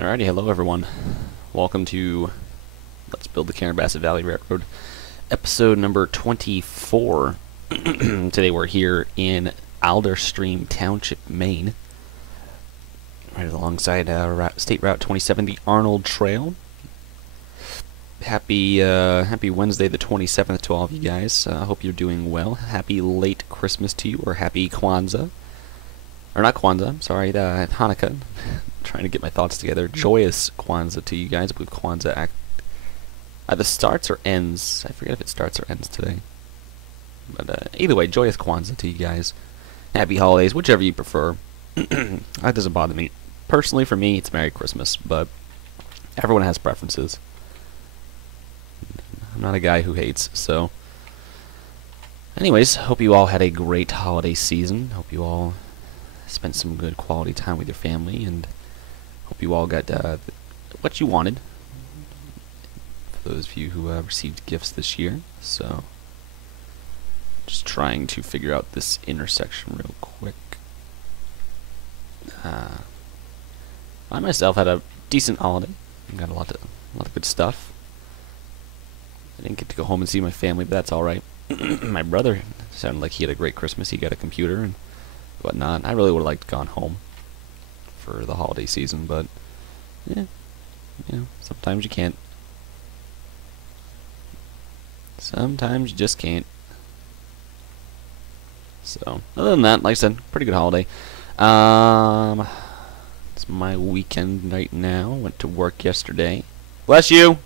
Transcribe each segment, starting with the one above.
Alrighty, hello everyone. Welcome to Let's Build the Carrabassett Valley Railroad, episode number 24. Today we're here in Alderstream Township, Maine, right alongside State Route 27, the Arnold Trail. Happy Wednesday the 27th to all of you guys. I hope you're doing well. Happy late Christmas to you, or happy Kwanzaa. Or not Kwanzaa, I'm sorry, Hanukkah. Trying to get my thoughts together. Joyous Kwanzaa to you guys. I believe Kwanzaa either starts or ends. I forget if it starts or ends today. But either way, joyous Kwanzaa to you guys. Happy holidays, whichever you prefer. That doesn't bother me. Personally, for me, it's Merry Christmas, but everyone has preferences. I'm not a guy who hates, so. Anyways, hope you all had a great holiday season. Hope you all spent some good quality time with your family, and hope you all got what you wanted. For those of you who received gifts this year, so just trying to figure out this intersection real quick. I myself had a decent holiday. Got a lot of good stuff. I didn't get to go home and see my family, but that's all right. My brother sounded like he had a great Christmas. He got a computer and whatnot. I really would have liked to gone home for the holiday season, but yeah, sometimes you can't. Sometimes you just can't. So, other than that, like I said, pretty good holiday. It's my weekend right now. Went to work yesterday. Bless you!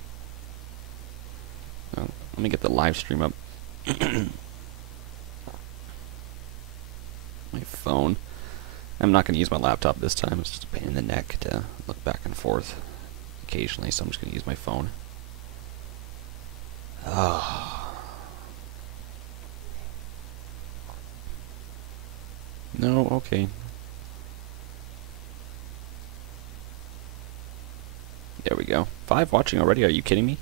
Oh, let me get the live stream up. My phone. I'm not going to use my laptop this time. It's just a pain in the neck to look back and forth occasionally, so I'm just going to use my phone. No, okay. There we go. 5 watching already? Are you kidding me?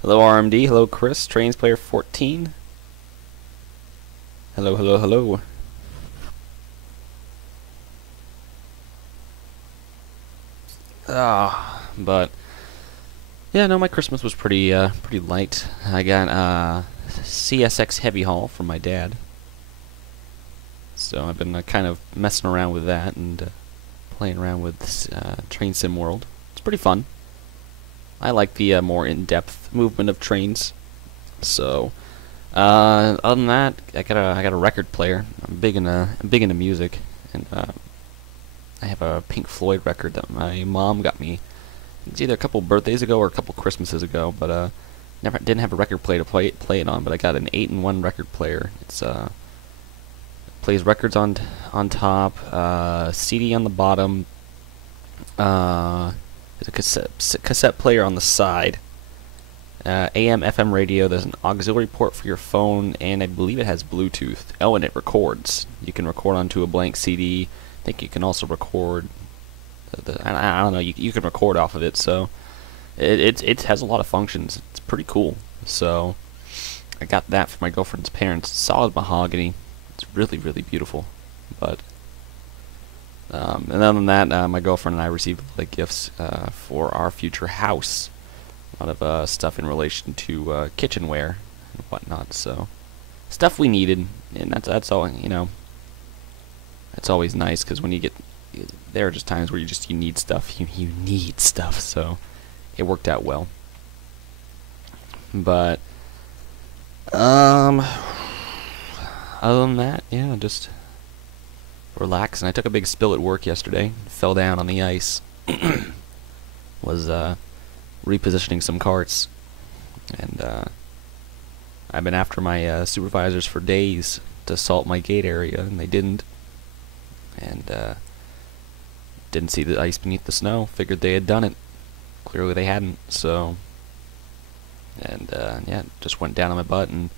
Hello RMD, hello Chris, Trains Player 14. Hello, hello, hello. But yeah, no, my Christmas was pretty light. I got CSX heavy haul from my dad, so I've been kind of messing around with that and playing around with Train Sim World. It's pretty fun. I like the more in-depth movement of trains. So, other than that, I got a record player. I'm big into music, and I have a Pink Floyd record that my mom got me. It's either a couple birthdays ago or a couple Christmases ago, but didn't have a record player to play it on. But I got an 8-in-1 record player. It's plays records on top, CD on the bottom. There's a cassette player on the side, AM, FM radio. There's an auxiliary port for your phone, and I believe it has Bluetooth. Oh, and it records. You can record onto a blank CD. I think you can also record. I don't know. You can record off of it, so it has a lot of functions. It's pretty cool. So I got that for my girlfriend's parents. Solid mahogany. It's really beautiful, but. And other than that, my girlfriend and I received gifts for our future house. A lot of stuff in relation to kitchenware and whatnot. So stuff we needed, and that's all. That's always nice, because when you get there are just times where you need stuff. You need stuff. So it worked out well. But other than that, yeah, just relax. And I took a big spill at work yesterday. Fell down on the ice. Was repositioning some carts, and I've been after my supervisors for days to salt my gate area, and they didn't. And didn't see the ice beneath the snow. Figured they had done it. Clearly they hadn't. So, and yeah, it just went down on my butt, and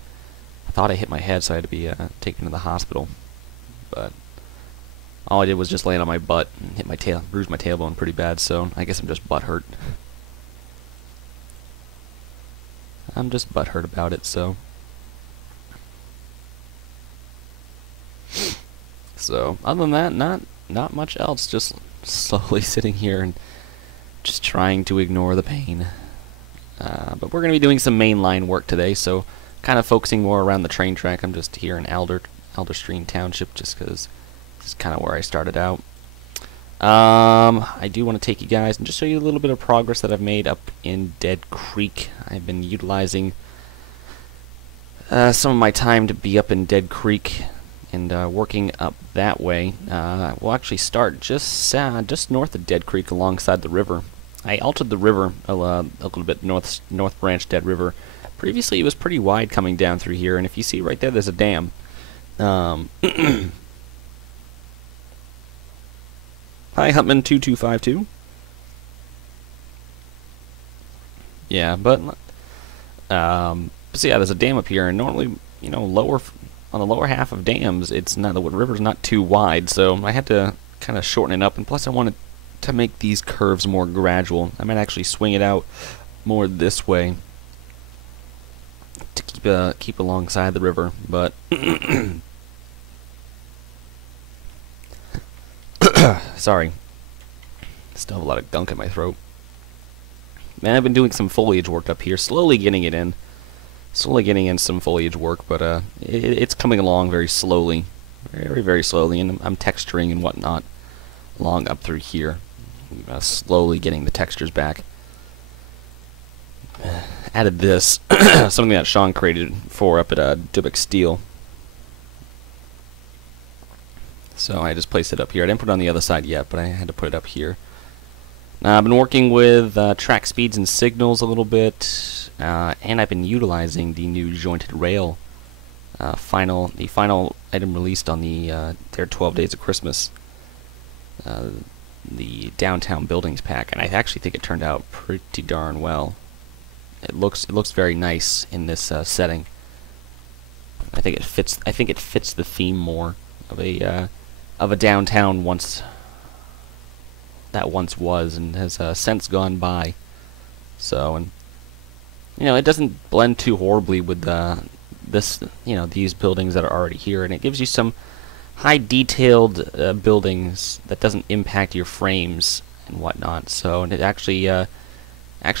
I thought I hit my head, so I had to be taken to the hospital. But all I did was just land on my butt and hit my tail, bruised my tailbone pretty bad, so I guess I'm just butthurt. I'm just butthurt about it, so. So other than that, not much else. Just slowly sitting here and just trying to ignore the pain. But we're going to be doing some mainline work today, so kind of focusing more around the train track. I'm just here in Alderstream Township just because this is kind of where I started out. I do want to take you guys and just show you a little bit of progress that I've made up in Dead Creek. I've been utilizing some of my time to be up in Dead Creek and working up that way. We'll actually start just north of Dead Creek alongside the river. I altered the river a little bit, North Branch Dead River. Previously it was pretty wide coming down through here, and if you see right there, there's a dam. Hi, Huntman2252. Yeah, but so yeah, there's a dam up here, and normally, you know, on the lower half of dams, the river's not too wide, so I had to kind of shorten it up, and plus I wanted to make these curves more gradual. I might actually swing it out more this way to keep alongside the river, but sorry, still have a lot of gunk in my throat. Man, I've been doing some foliage work up here, slowly getting in some foliage work, but it's coming along very slowly, very slowly, and I'm texturing and whatnot along up through here, slowly getting the textures back. Added this, something that Sean created for up at Dubik Steel. So I just placed it up here. I didn't put it on the other side yet, but I had to put it up here. I've been working with track speeds and signals a little bit, and I've been utilizing the new jointed rail, the final item released on their 12 Days of Christmas, the downtown buildings pack, and I actually think it turned out pretty darn well. It looks very nice in this setting. I think it fits the theme more of a downtown once was, and has since gone by. So, and you know, it doesn't blend too horribly with these buildings that are already here, and it gives you some high detailed buildings that doesn't impact your frames and whatnot. So, and it actually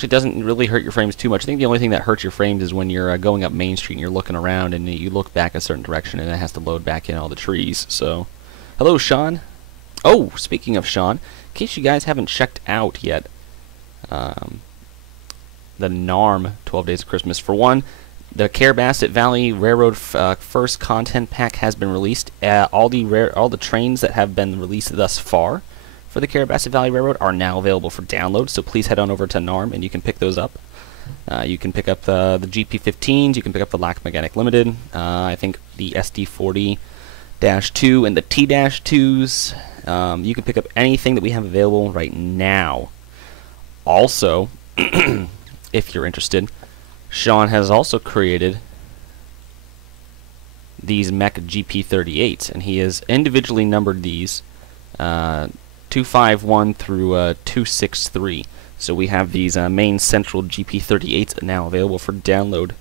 doesn't really hurt your frames too much. I think the only thing that hurts your frames is when you're going up Main Street and you're looking around and you look back a certain direction and it has to load back in all the trees. So, hello, Sean. Oh, speaking of Sean, in case you guys haven't checked out yet, the NARM 12 Days of Christmas. For one, the Carrabassett Valley Railroad first content pack has been released. All the trains that have been released thus far for the Carrabassett Valley Railroad are now available for download, so please head on over to NARM and you can pick those up. You can pick up the GP15s, you can pick up the LAC Mechanic Limited, I think the SD40-2 and the T-2s. You can pick up anything that we have available right now. Also, if you're interested, Sean has also created these Mech GP38s, and he has individually numbered these 251 through 263. So we have these main central GP38s now available for download.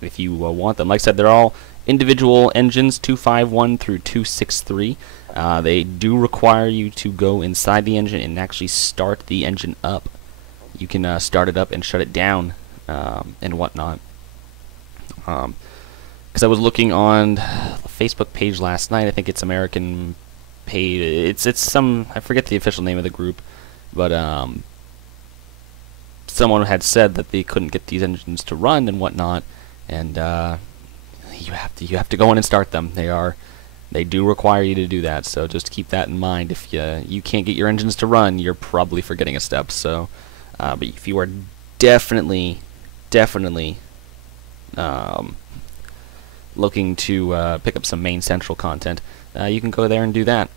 If you want them, like I said, they're all individual engines, 251 through 263. They do require you to go inside the engine and actually start the engine up. You can start it up and shut it down and whatnot. Because I was looking on the Facebook page last night. I think it's American Page. It's some, I forget the official name of the group, but someone had said that they couldn't get these engines to run and whatnot, and you have to go in and start them. They do require you to do that, so just keep that in mind. If you can't get your engines to run, you're probably forgetting a step. So, but if you are definitely looking to pick up some main central content, you can go there and do that.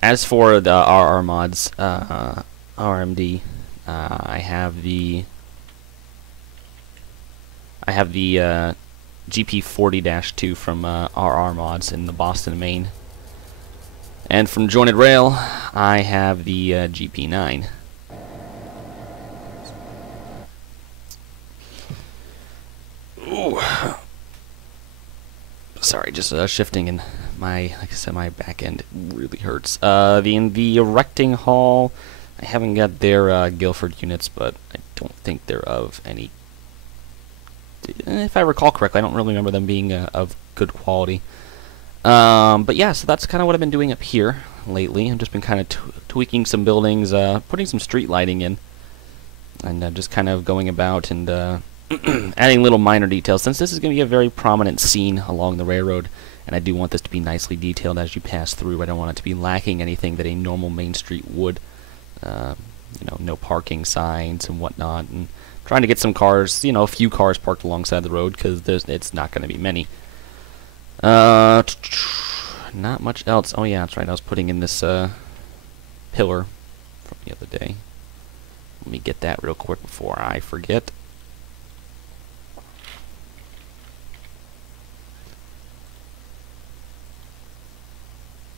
As for the RR mods, RMD, I have the GP40-2 from RR mods in the Boston, Maine, and from Jointed Rail, I have the GP9. Ooh. Sorry, just shifting, and like I said, my back end really hurts. The erecting hall, I haven't got their Guilford units, but I don't think they're of any. If I recall correctly, I don't really remember them being of good quality. But yeah, so that's kind of what I've been doing up here lately. I've just been kind of tweaking some buildings, putting some street lighting in, and just kind of going about and adding little minor details. Since this is going to be a very prominent scene along the railroad, and I do want this to be nicely detailed as you pass through. I don't want it to be lacking anything that a normal main street would. You know, no parking signs and whatnot, and trying to get some cars, you know, a few cars parked alongside the road, because it's not going to be many. Not much else. Oh yeah, that's right, I was putting in this pillar from the other day. Let me get that real quick before I forget.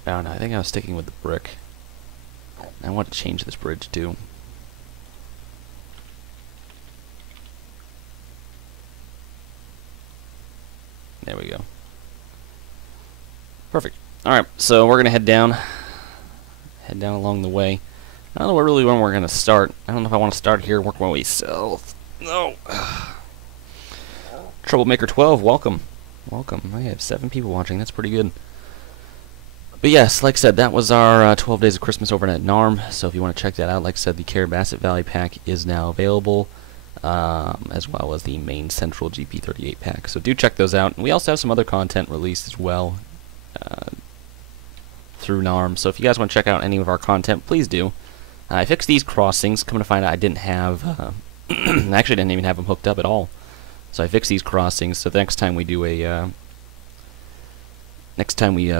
Oh no, I think I was sticking with the brick. I want to change this bridge too. There we go. Perfect. Alright, so we're going to head down along the way. I don't know really when we're going to start. I don't know if I want to start here, work my way south. No. Troublemaker 12, welcome. Welcome. I have 7 people watching, that's pretty good. But yes, like I said, that was our 12 Days of Christmas over at NARM, so if you want to check that out, like I said, the Carrabassett Valley pack is now available, as well as the main Central GP38 pack. So do check those out. And we also have some other content released as well through NARM, so if you guys want to check out any of our content, please do. I fixed these crossings. Come to find out, I didn't have, actually didn't even have them hooked up at all. So I fixed these crossings, so the next time we do a,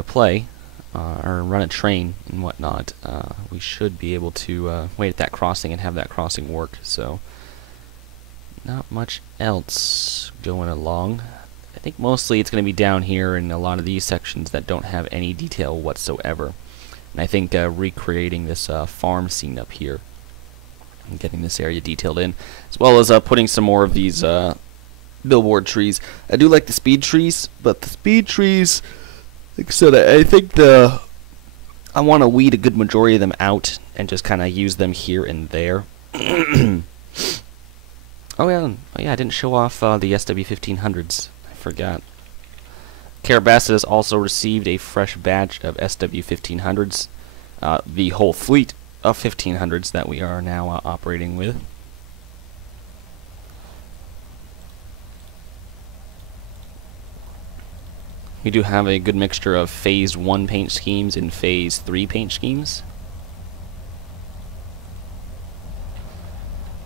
play, or run a train and whatnot, we should be able to wait at that crossing and have that crossing work. So not much else going along. I think mostly it's going to be down here in a lot of these sections that don't have any detail whatsoever. And I think recreating this farm scene up here and getting this area detailed in, as well as putting some more of these billboard trees. I do like the speed trees, but the speed trees, like I said, I think I want to weed a good majority of them out and just kind of use them here and there. Oh yeah, I didn't show off the SW1500s. I forgot. Carrabassett has also received a fresh batch of SW1500s, the whole fleet of 1500s that we are now operating with. We do have a good mixture of Phase 1 paint schemes and Phase 3 paint schemes.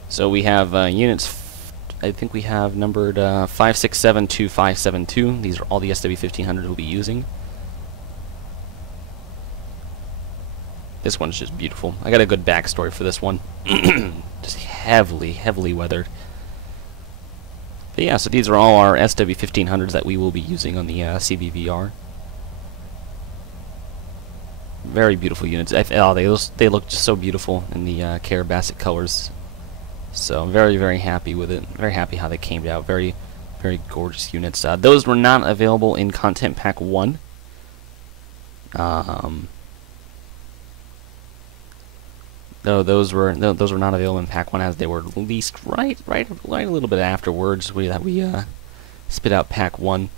So we have units, I think we have numbered 567 to 572. These are all the SW1500s we'll be using. This one's just beautiful. I got a good backstory for this one. Just heavily weathered. But yeah, so these are all our SW1500s that we will be using on the CBVR. Very beautiful units. They look just so beautiful in the Carrabassett colors. So I'm very happy with it. Very happy how they came out. Very gorgeous units. Those were not available in Content Pack 1. No, those were not available in Pack 1, as they were released right a little bit afterwards. We spit out Pack 1,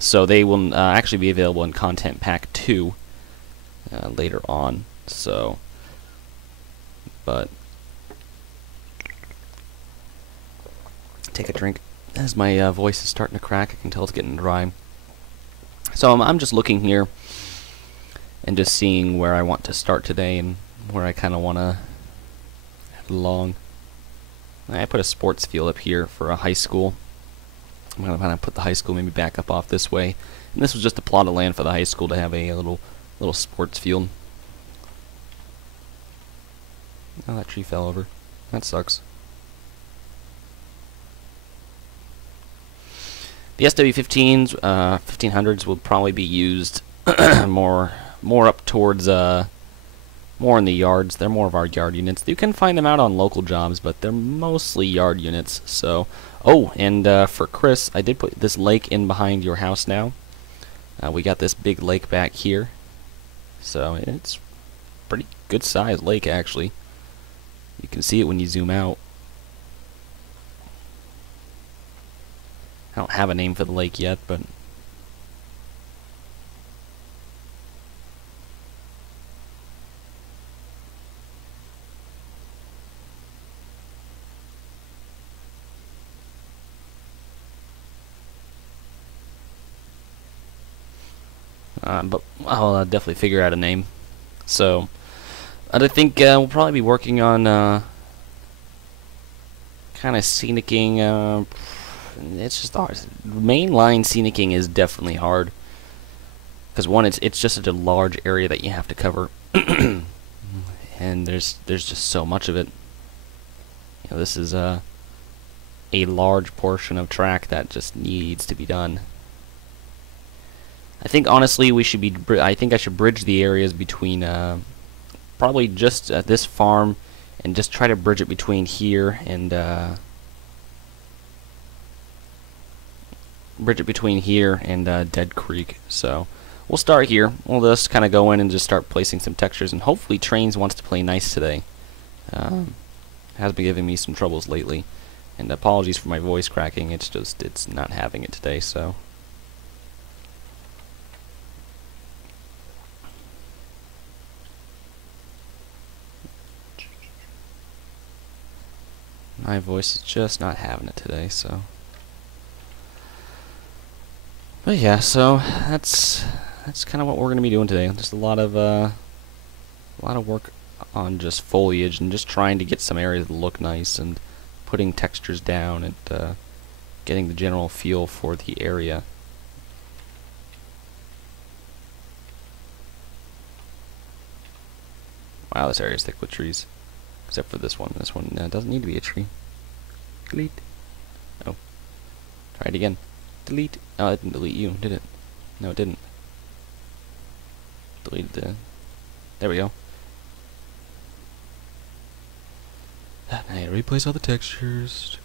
so they will actually be available in Content Pack 2 later on. So, but take a drink as my voice is starting to crack. I can tell it's getting dry. So I'm just looking here and just seeing where I want to start today and where I kind of want to head along. I put a sports field up here for a high school. I'm going to kind of put the high school maybe back up off this way. And this was just a plot of land for the high school to have a little sports field. Oh, that tree fell over. That sucks. The SW15s, 1500s will probably be used more up towards more in the yards. They're more of our yard units. You can find them out on local jobs, but they're mostly yard units. So, oh, and for Chris, I did put this lake in behind your house now. We got this big lake back here, so it's pretty good sized lake actually. You can see it when you zoom out. I don't have a name for the lake yet, but I'll definitely figure out a name. So, I think we'll probably be working on kind of scenicking. It's just hard. Mainline scenicking is definitely hard because one, it's just such a large area that you have to cover, and there's just so much of it. You know, this is a large portion of track that just needs to be done. I think honestly we should be. I think I should bridge the areas between probably just this farm, and just try to bridge it between here and Dead Creek. So we'll start here. We'll just kind of go in and just start placing some textures, and hopefully Trains wants to play nice today. Has been giving me some troubles lately, and apologies for my voice cracking. It's not having it today. So. My voice is just not having it today, so. But yeah, so that's kind of what we're gonna be doing today. Just a lot of work on just foliage and just trying to get some areas to look nice and putting textures down and getting the general feel for the area. Wow, this area is thick with trees. Except for this one. This one doesn't need to be a tree. Delete. Oh. Try it again. Delete. Oh, it didn't delete you, did it? No, it didn't. Delete the... There we go. Now you replace all the textures.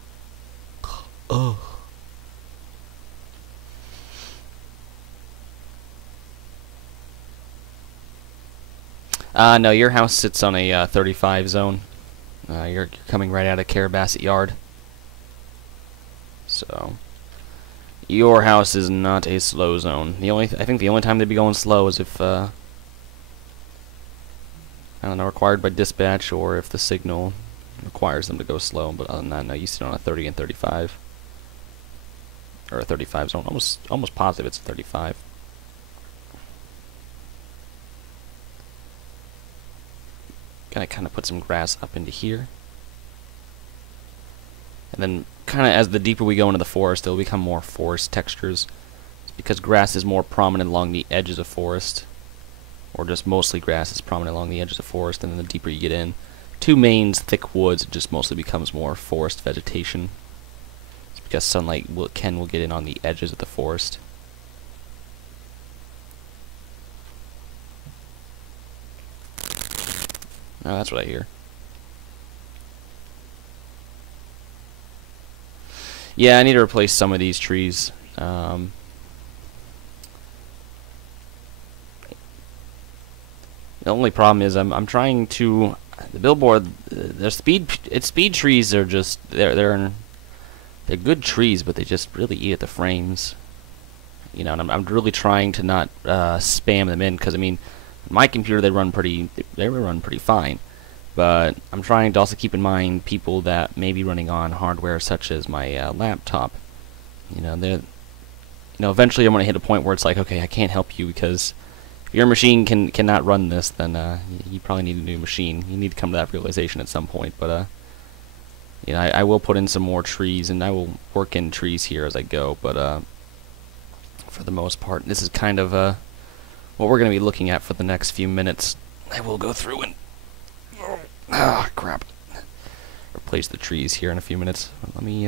Ugh. No, your house sits on a 35 zone. You're coming right out of Carrabassett Yard. So, your house is not a slow zone. I think the only time they'd be going slow is if, I don't know, required by dispatch, or if the signal requires them to go slow. But other than that, no, you sit on a 30 and 35. Or a 35 zone. Almost positive it's a 35. Gonna kind of put some grass up into here, and then kind of as the deeper we go into the forest, it'll become more forest textures. It's because grass is more prominent along the edges of forest, or just mostly grass is prominent along the edges of forest, and then the deeper you get in, two mains, thick woods, it just mostly becomes more forest vegetation. It's because sunlight will get in on the edges of the forest. Oh, that's what I hear. Yeah, I need to replace some of these trees. The only problem is I'm trying to the billboard. Their speed trees are just they're good trees, but they just really eat at the frames. You know, and I'm really trying to not spam them in, because I mean, my computer they run pretty fine, but I'm trying to also keep in mind people that may be running on hardware such as my laptop. You know, eventually I'm going to hit a point where it's like, okay, I can't help you, because if your machine cannot run this, then you probably need a new machine. You need to come to that realization at some point. But you know, I will put in some more trees, and I will work in trees here as I go. But for the most part, this is kind of what we're going to be looking at for the next few minutes. I will go through and crap, replace the trees here in a few minutes. Let me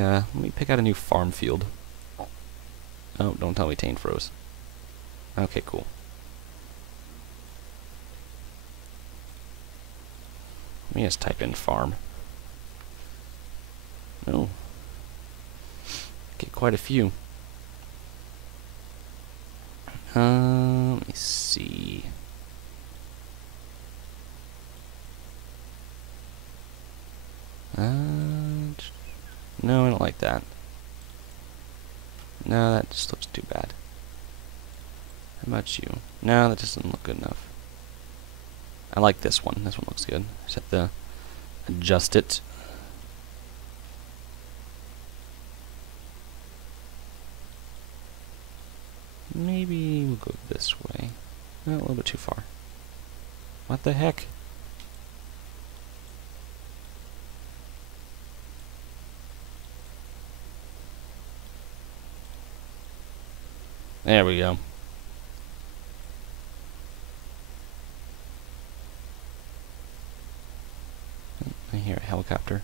pick out a new farm field. Oh, don't tell me Tane froze. Okay, cool. Let me just type in farm. Oh. Get quite a few. Let me see. No, I don't like that. No, that just looks too bad. How about you? No, that doesn't look good enough. I like this one. This one looks good. Just have to adjust it. Maybe we'll go this way. A little bit too far. What the heck? There we go. I hear a helicopter.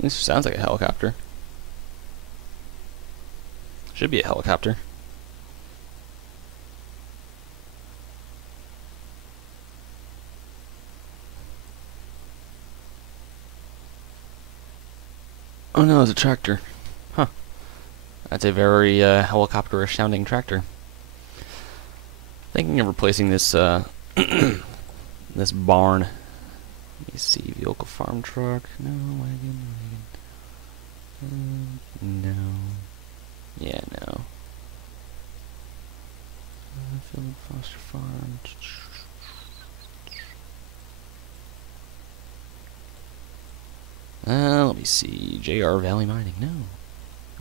This sounds like a helicopter. Should be a helicopter. Oh no, it's a tractor. Huh. That's a very helicopter-ish sounding tractor. Thinking of replacing this this barn. Let me see, vehicle farm truck. No, wagon. No. Yeah, no. Philip Foster Farm. Let me see. JR Valley Mining. No.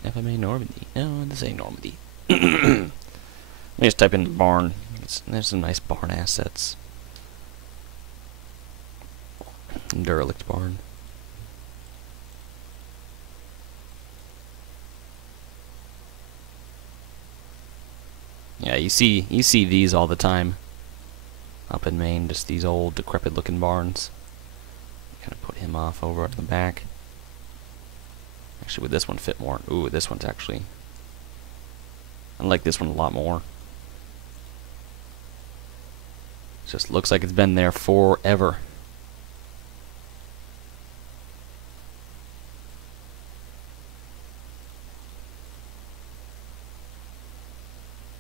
FMA Normandy. No, this ain't Normandy. Let me just type in barn. There's some nice barn assets. Derelict barn. Yeah, you see these all the time up in Maine, just these old decrepit looking barns. Kind of put him off over at the back. Actually, would this one fit more? Ooh, this one's actually, I like this one a lot more. It just looks like it's been there forever.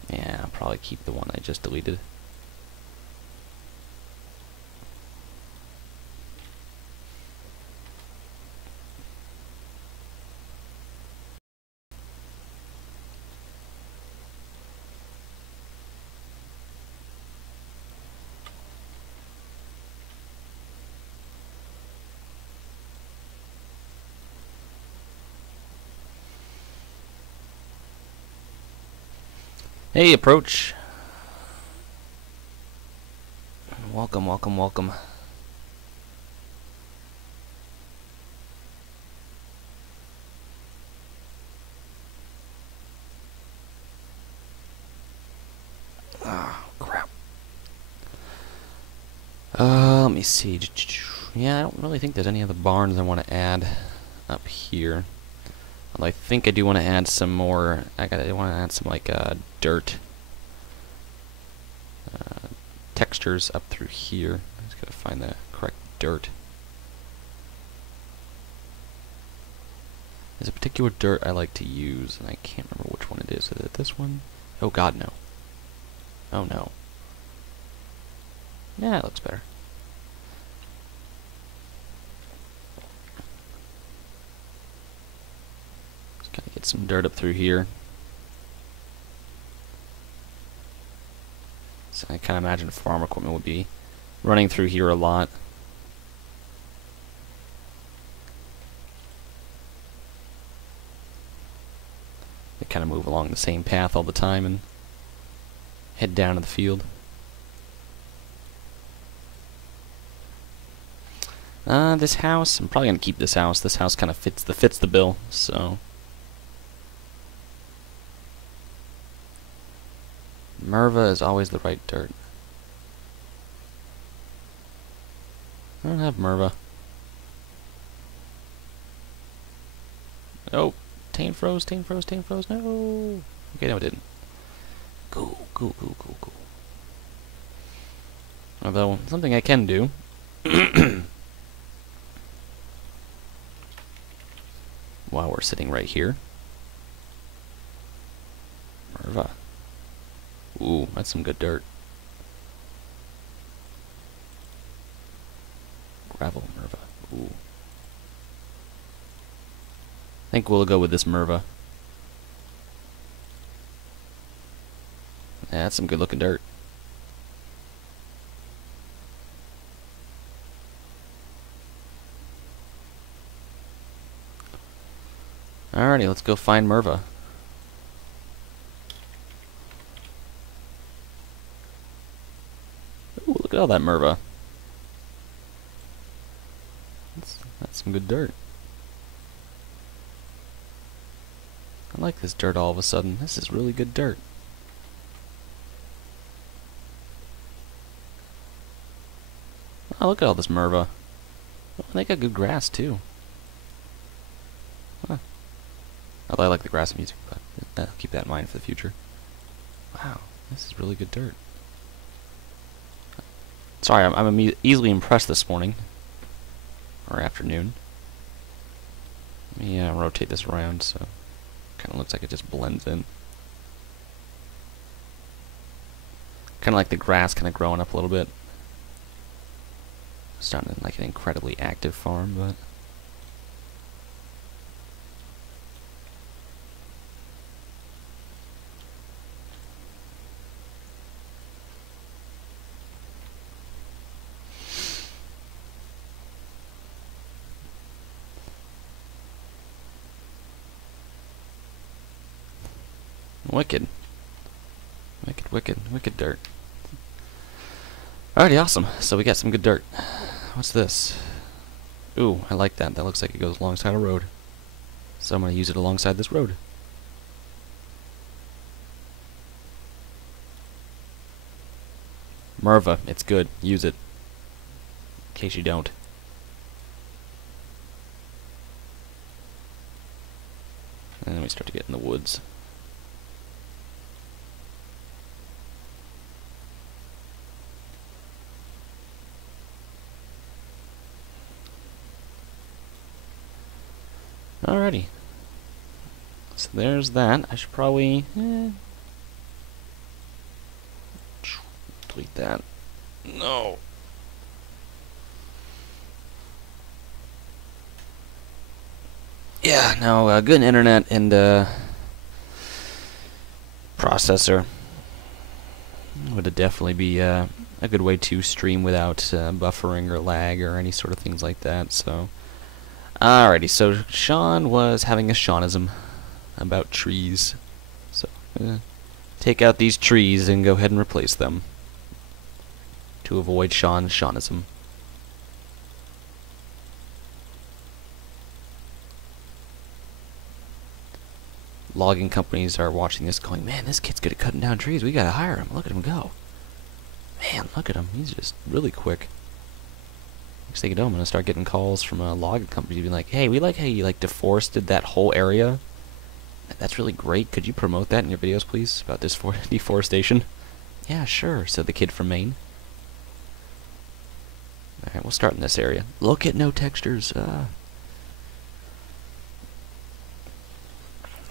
Yeah, I'll probably keep the one I just deleted. Hey, approach. Welcome, welcome, welcome. Ah, crap. Let me see. Yeah, I don't really think there's any other barns I want to add up here. Although I think I do want to add some more. I want to add some like dirt textures up through here. I just gotta find the correct dirt. There's a particular dirt I like to use, and I can't remember which one it is. Is it this one? Oh God, no. Oh no. Yeah, it looks better. Just gotta get some dirt up through here. So I kind of imagine farm equipment would be running through here a lot. They kind of move along the same path all the time and head down to the field. This house, I'm probably gonna keep this house. This house kind of fits the bill, so Merva is always the right dirt. I don't have Merva. Oh, Tane froze, Tane froze, Tane froze, no! Okay, no it didn't. Cool, cool, cool, cool, cool. Although, something I can do. While we're sitting right here. Merva. Ooh, that's some good dirt. Gravel Merva. Ooh. I think we'll go with this Merva. Yeah, that's some good looking dirt. Alrighty, let's go find Merva. Ooh, look at all that Merva. That's some good dirt. I like this dirt all of a sudden. This is really good dirt. Oh, look at all this Merva. Oh, they got good grass too. Huh. Although I like the grass music, but I'll keep that in mind for the future. Wow, this is really good dirt. Sorry, I'm easily impressed this morning. Or afternoon. Let me rotate this around so it kind of looks like it just blends in. Kind of like the grass kind of growing up a little bit. It's not like an incredibly active farm, but... Wicked. Wicked, wicked, wicked dirt. Alrighty, awesome. So we got some good dirt. What's this? Ooh, I like that. That looks like it goes alongside a road. So I'm going to use it alongside this road. Merva, it's good. Use it. In case you don't. And then we start to get in the woods. Alrighty. So there's that. I should probably delete that. No. Yeah, no, good internet and processor would definitely be a good way to stream without buffering or lag or any sort of things like that. So. Alrighty, so Sean was having a Seanism about trees. So, take out these trees and go ahead and replace them to avoid Seanism. Logging companies are watching this going, man, this kid's good at cutting down trees. We gotta hire him. Look at him go. Man, look at him. He's just really quick. Next thing you know, I'm going to start getting calls from a logging company being like, hey, we like how you deforested that whole area. That's really great. Could you promote that in your videos, please, about this deforestation? Yeah, sure, said the kid from Maine. Alright, we'll start in this area. Look at no textures. Oh,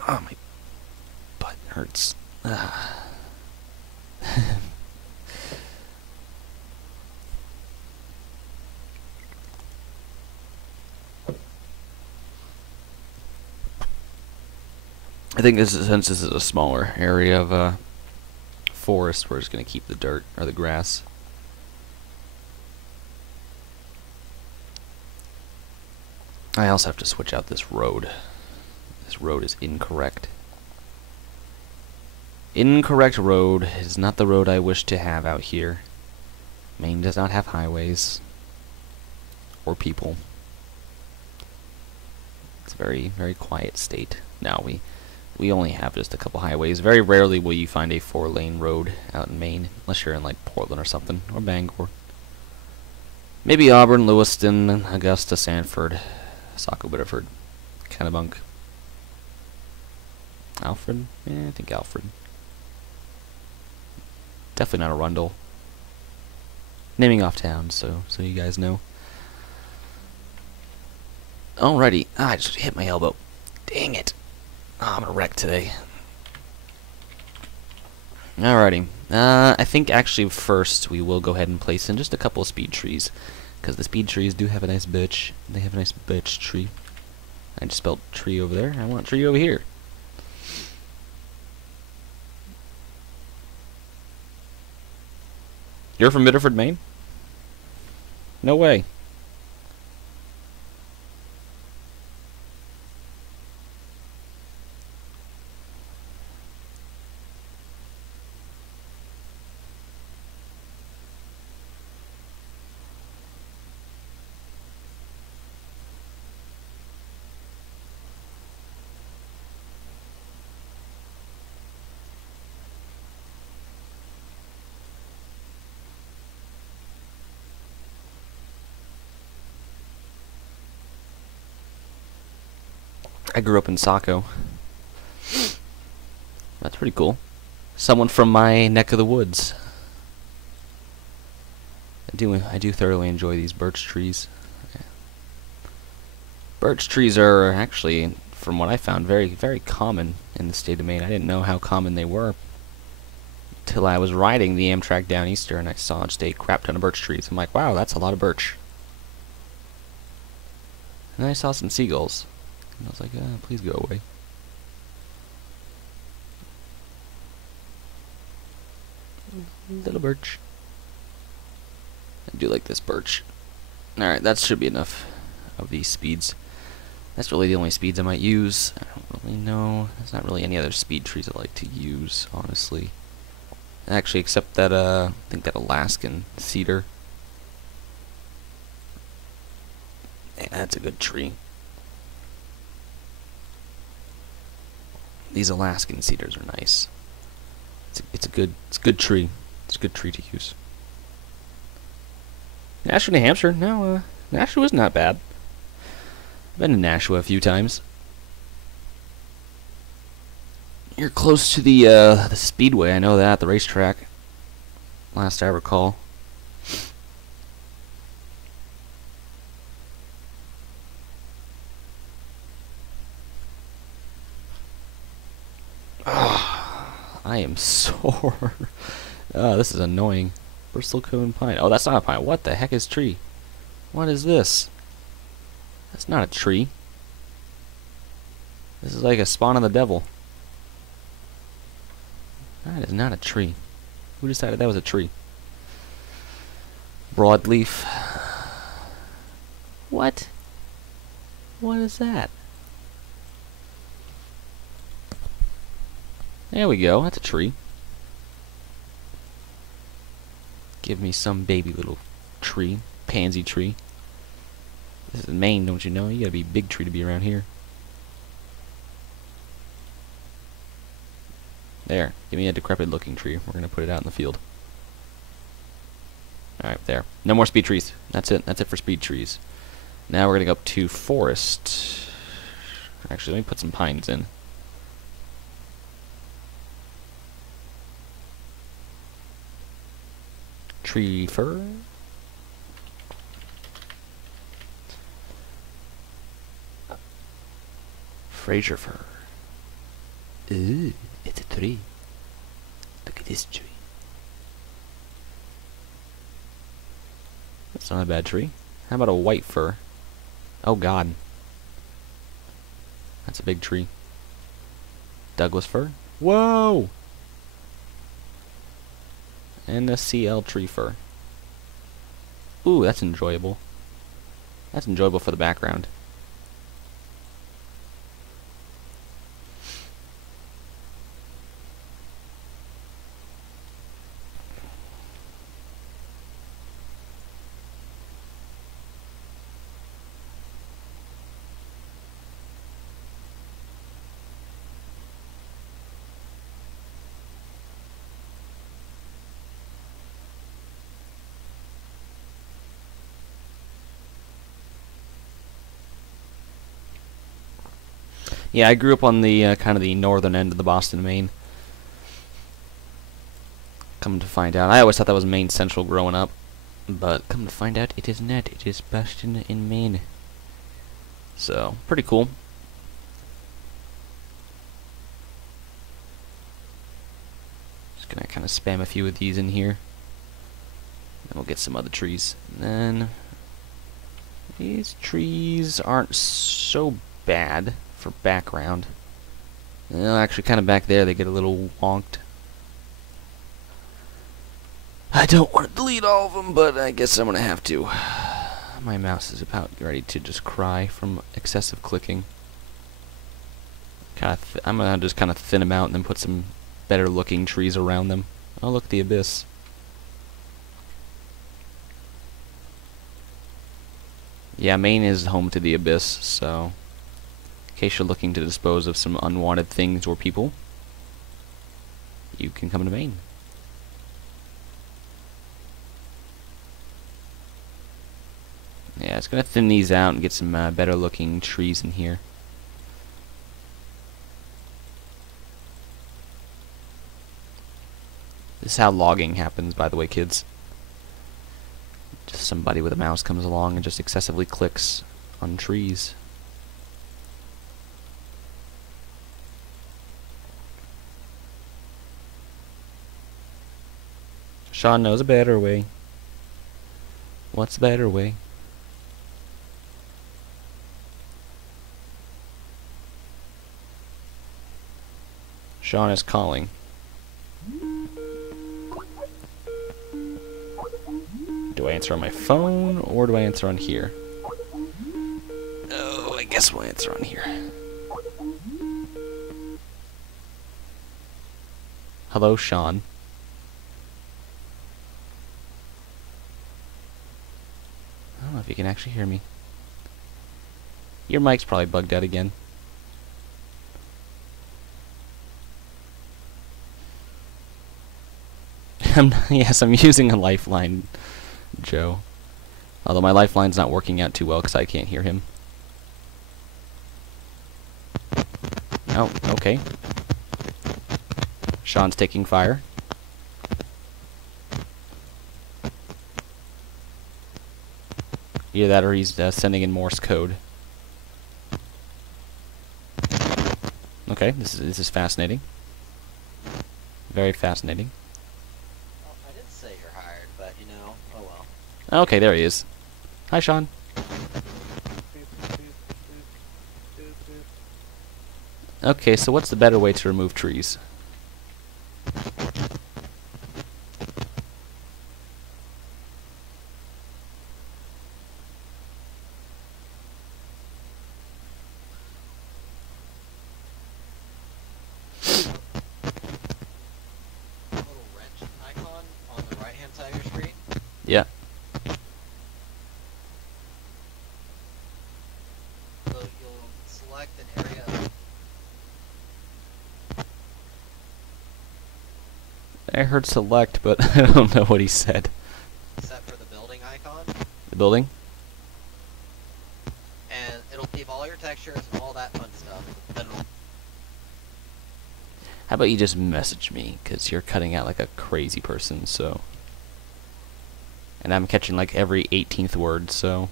my butt hurts. I think since this is a smaller area of forest, we're just going to keep the dirt or the grass. I also have to switch out this road. This road is incorrect. Incorrect road is not the road I wish to have out here. Maine does not have highways or people. It's a very, very quiet state. Now we we only have just a couple highways. Very rarely will you find a 4-lane road out in Maine, unless you're in like Portland or something, or Bangor. Maybe Auburn, Lewiston, Augusta, Sanford, Saco, Biddeford, Kennebunk, Alfred. I think Alfred. Definitely not Arundel. Naming off towns, so you guys know. Alrighty. I just hit my elbow. Dang it. I'm gonna wreck today. Alrighty. I think actually first we will go ahead and place in just a couple of speed trees, because the speed trees do have a nice bitch. They have a nice bitch tree. I just spelled tree over there. I want tree over here. You're from Biddeford, Maine? No way. I grew up in Saco. That's pretty cool. Someone from my neck of the woods. I do thoroughly enjoy these birch trees. Birch trees are actually, from what I found, very, very common in the state of Maine. I didn't know how common they were till I was riding the Amtrak down Easter and I saw just a crap ton of birch trees. I'm like, wow, that's a lot of birch. And then I saw some seagulls. And I was like, please go away. Little birch. I do like this birch. Alright, that should be enough of these speeds. That's really the only speeds I might use. I don't really know. There's not really any other speed trees I like to use, honestly. Actually, except that, I think that Alaskan cedar. Yeah, that's a good tree. These Alaskan cedars are nice. It's a good tree. It's a good tree to use. Nashua, New Hampshire. No, Nashua is not bad. I've been to Nashua a few times. You're close to the speedway. I know that, the racetrack. Last I recall. I am sore. This is annoying. Bristlecone pine. Oh, that's not a pine. What the heck is tree? What is this? That's not a tree. This is like a spawn of the devil. That is not a tree. Who decided that was a tree? Broadleaf. What? What is that? There we go. That's a tree. Give me some baby little tree. Pansy tree. This is Maine, don't you know? You gotta be a big tree to be around here. There. Give me a decrepit looking tree. We're gonna put it out in the field. Alright, there. No more speed trees. That's it. That's it for speed trees. Now we're gonna go up to forest. Actually, let me put some pines in. Tree fir. Fraser fir. Ooh, it's a tree. Look at this tree. That's not a bad tree. How about a white fir? Oh god. That's a big tree. Douglas fir. Whoa! And a CL tree fir. Ooh, that's enjoyable. That's enjoyable for the background. Yeah, I grew up on the kind of the northern end of the Boston, Maine. Come to find out, I always thought that was Maine Central growing up, but come to find out, it is not. It is Boston in Maine. So, pretty cool. Just gonna kind of spam a few of these in here. Then we'll get some other trees. And then these trees aren't so bad for background. Well, actually, kind of back there, they get a little wonked. I don't want to delete all of them, but I guess I'm going to have to. My mouse is about ready to just cry from excessive clicking. I'm going to just kind of thin them out and then put some better looking trees around them. Oh, look, the abyss. Yeah, Maine is home to the abyss, so in case you're looking to dispose of some unwanted things or people, you can come to Maine. Yeah, it's going to thin these out and get some better looking trees in here. This is how logging happens, by the way, kids. Just somebody with a mouse comes along and just excessively clicks on trees. Sean knows a better way. What's the better way? Sean is calling. Do I answer on my phone, or do I answer on here? Oh, I guess we'll answer on here. Hello, Sean. I don't know if you can actually hear me. Your mic's probably bugged out again. Yes, I'm using a lifeline, Joe. Although my lifeline's not working out too well because I can't hear him. Oh, okay. Sean's taking fire. Either that or he's sending in Morse code. Okay, this is fascinating. Very fascinating. Okay, there he is. Hi, Sean. Okay, so what's the better way to remove trees? Little wrench icon on the right-hand side of your screen. Yeah. Select an area. I heard select, but I don't know what he said. Set for the building icon. The building? And it'll keep all your textures and all that fun stuff. Then How about you just message me, because you're cutting out like a crazy person, so... And I'm catching like every 18th word, so...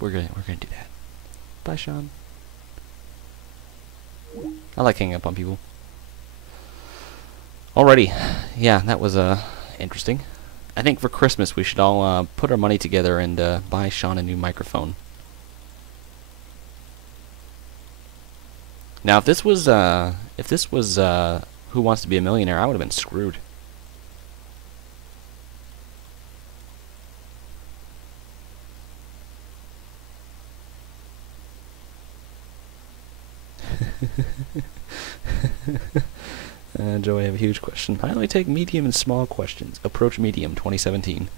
We're gonna do that. Bye, Sean. I like hanging up on people. Alrighty, yeah, that was interesting. I think for Christmas we should all put our money together and buy Sean a new microphone. Now, if this was Who Wants to Be a Millionaire, I would have been screwed. Joe, I have a huge question. I only take medium and small questions. Approach medium 2017.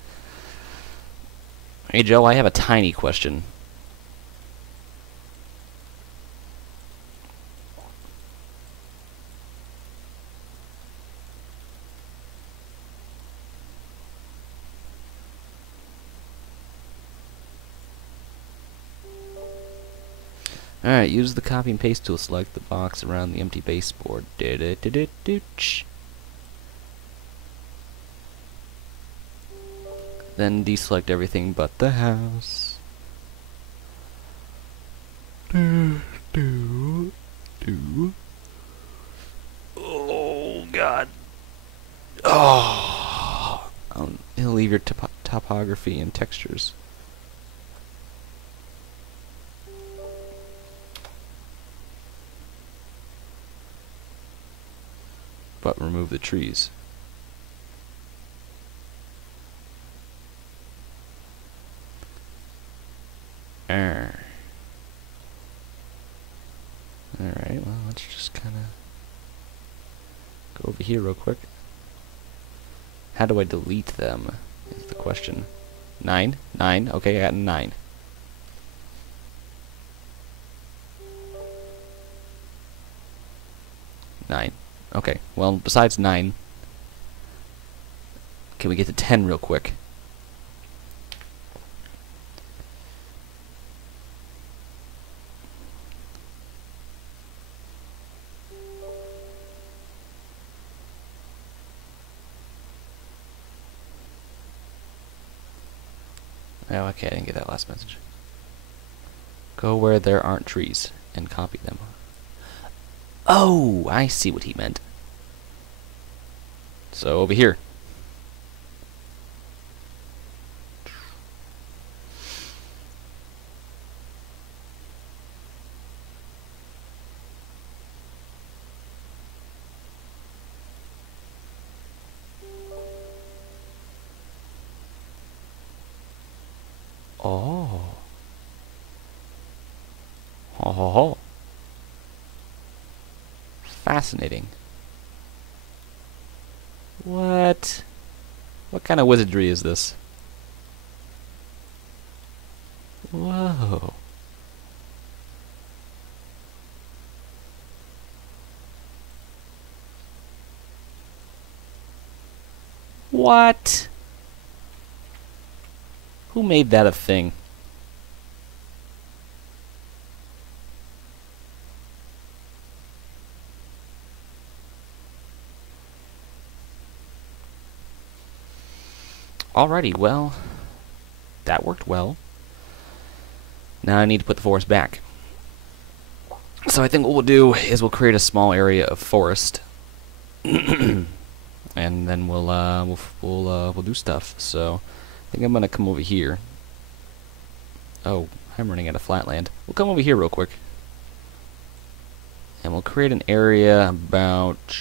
Hey, Joe, I have a tiny question. Alright, use the copy and paste tool. Select the box around the empty baseboard. Then deselect everything but the house. Oh, God. Oh. It'll leave your topography and textures. But remove the trees. Alright, well, let's just kind of go over here real quick. How do I delete them, is the question. 9? 9? Okay, I got 9. Okay, well, besides 9, can we get to 10 real quick? Oh, okay, I didn't get that last message. Go where there aren't trees and copy them. Oh, I see what he meant. So, over here. Oh. Ho ho ho. Fascinating. What? What kind of wizardry is this? Whoa. What? Who made that a thing? Alrighty, well, that worked well. Now I need to put the forest back. So I think what we'll do is we'll create a small area of forest, and then we'll do stuff. So I think I'm gonna come over here. Oh, I'm running out of flatland. We'll come over here real quick, and we'll create an area about,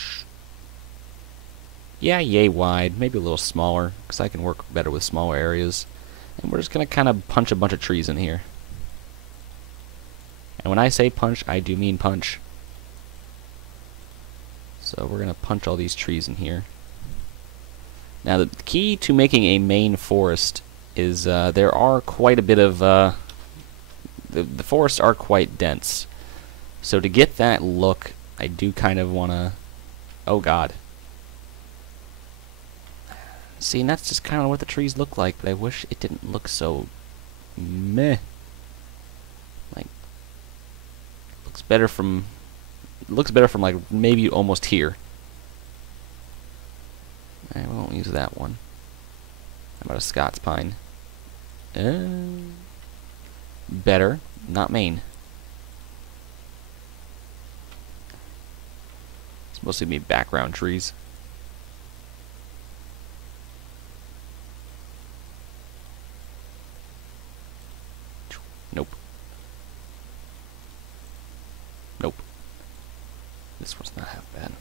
yeah, yay wide, maybe a little smaller, because I can work better with smaller areas. And we're just going to kind of punch a bunch of trees in here. And when I say punch, I do mean punch. So we're going to punch all these trees in here. Now the key to making a main forest is there are quite a bit of... the forests are quite dense. So to get that look, I do kind of want to... Oh god. See, and that's just kind of what the trees look like, but I wish it didn't look so meh. Like, looks better from like maybe almost here. I won't use that one. How about a Scots pine? Better, not Maine. It's mostly be background trees. Nope. Nope. This was not half bad.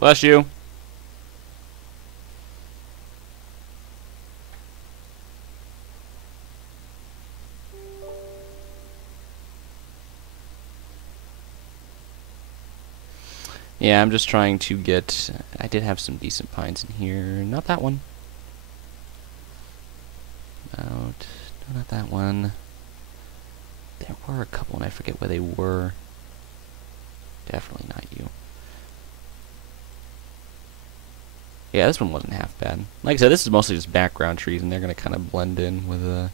Bless you. Yeah, I'm just trying to get... I did have some decent pines in here. Not that one. out. No, not that one. There were a couple, and I forget where they were. Definitely not you. Yeah, this one wasn't half bad. Like I said, this is mostly just background trees, and they're going to kind of blend in with the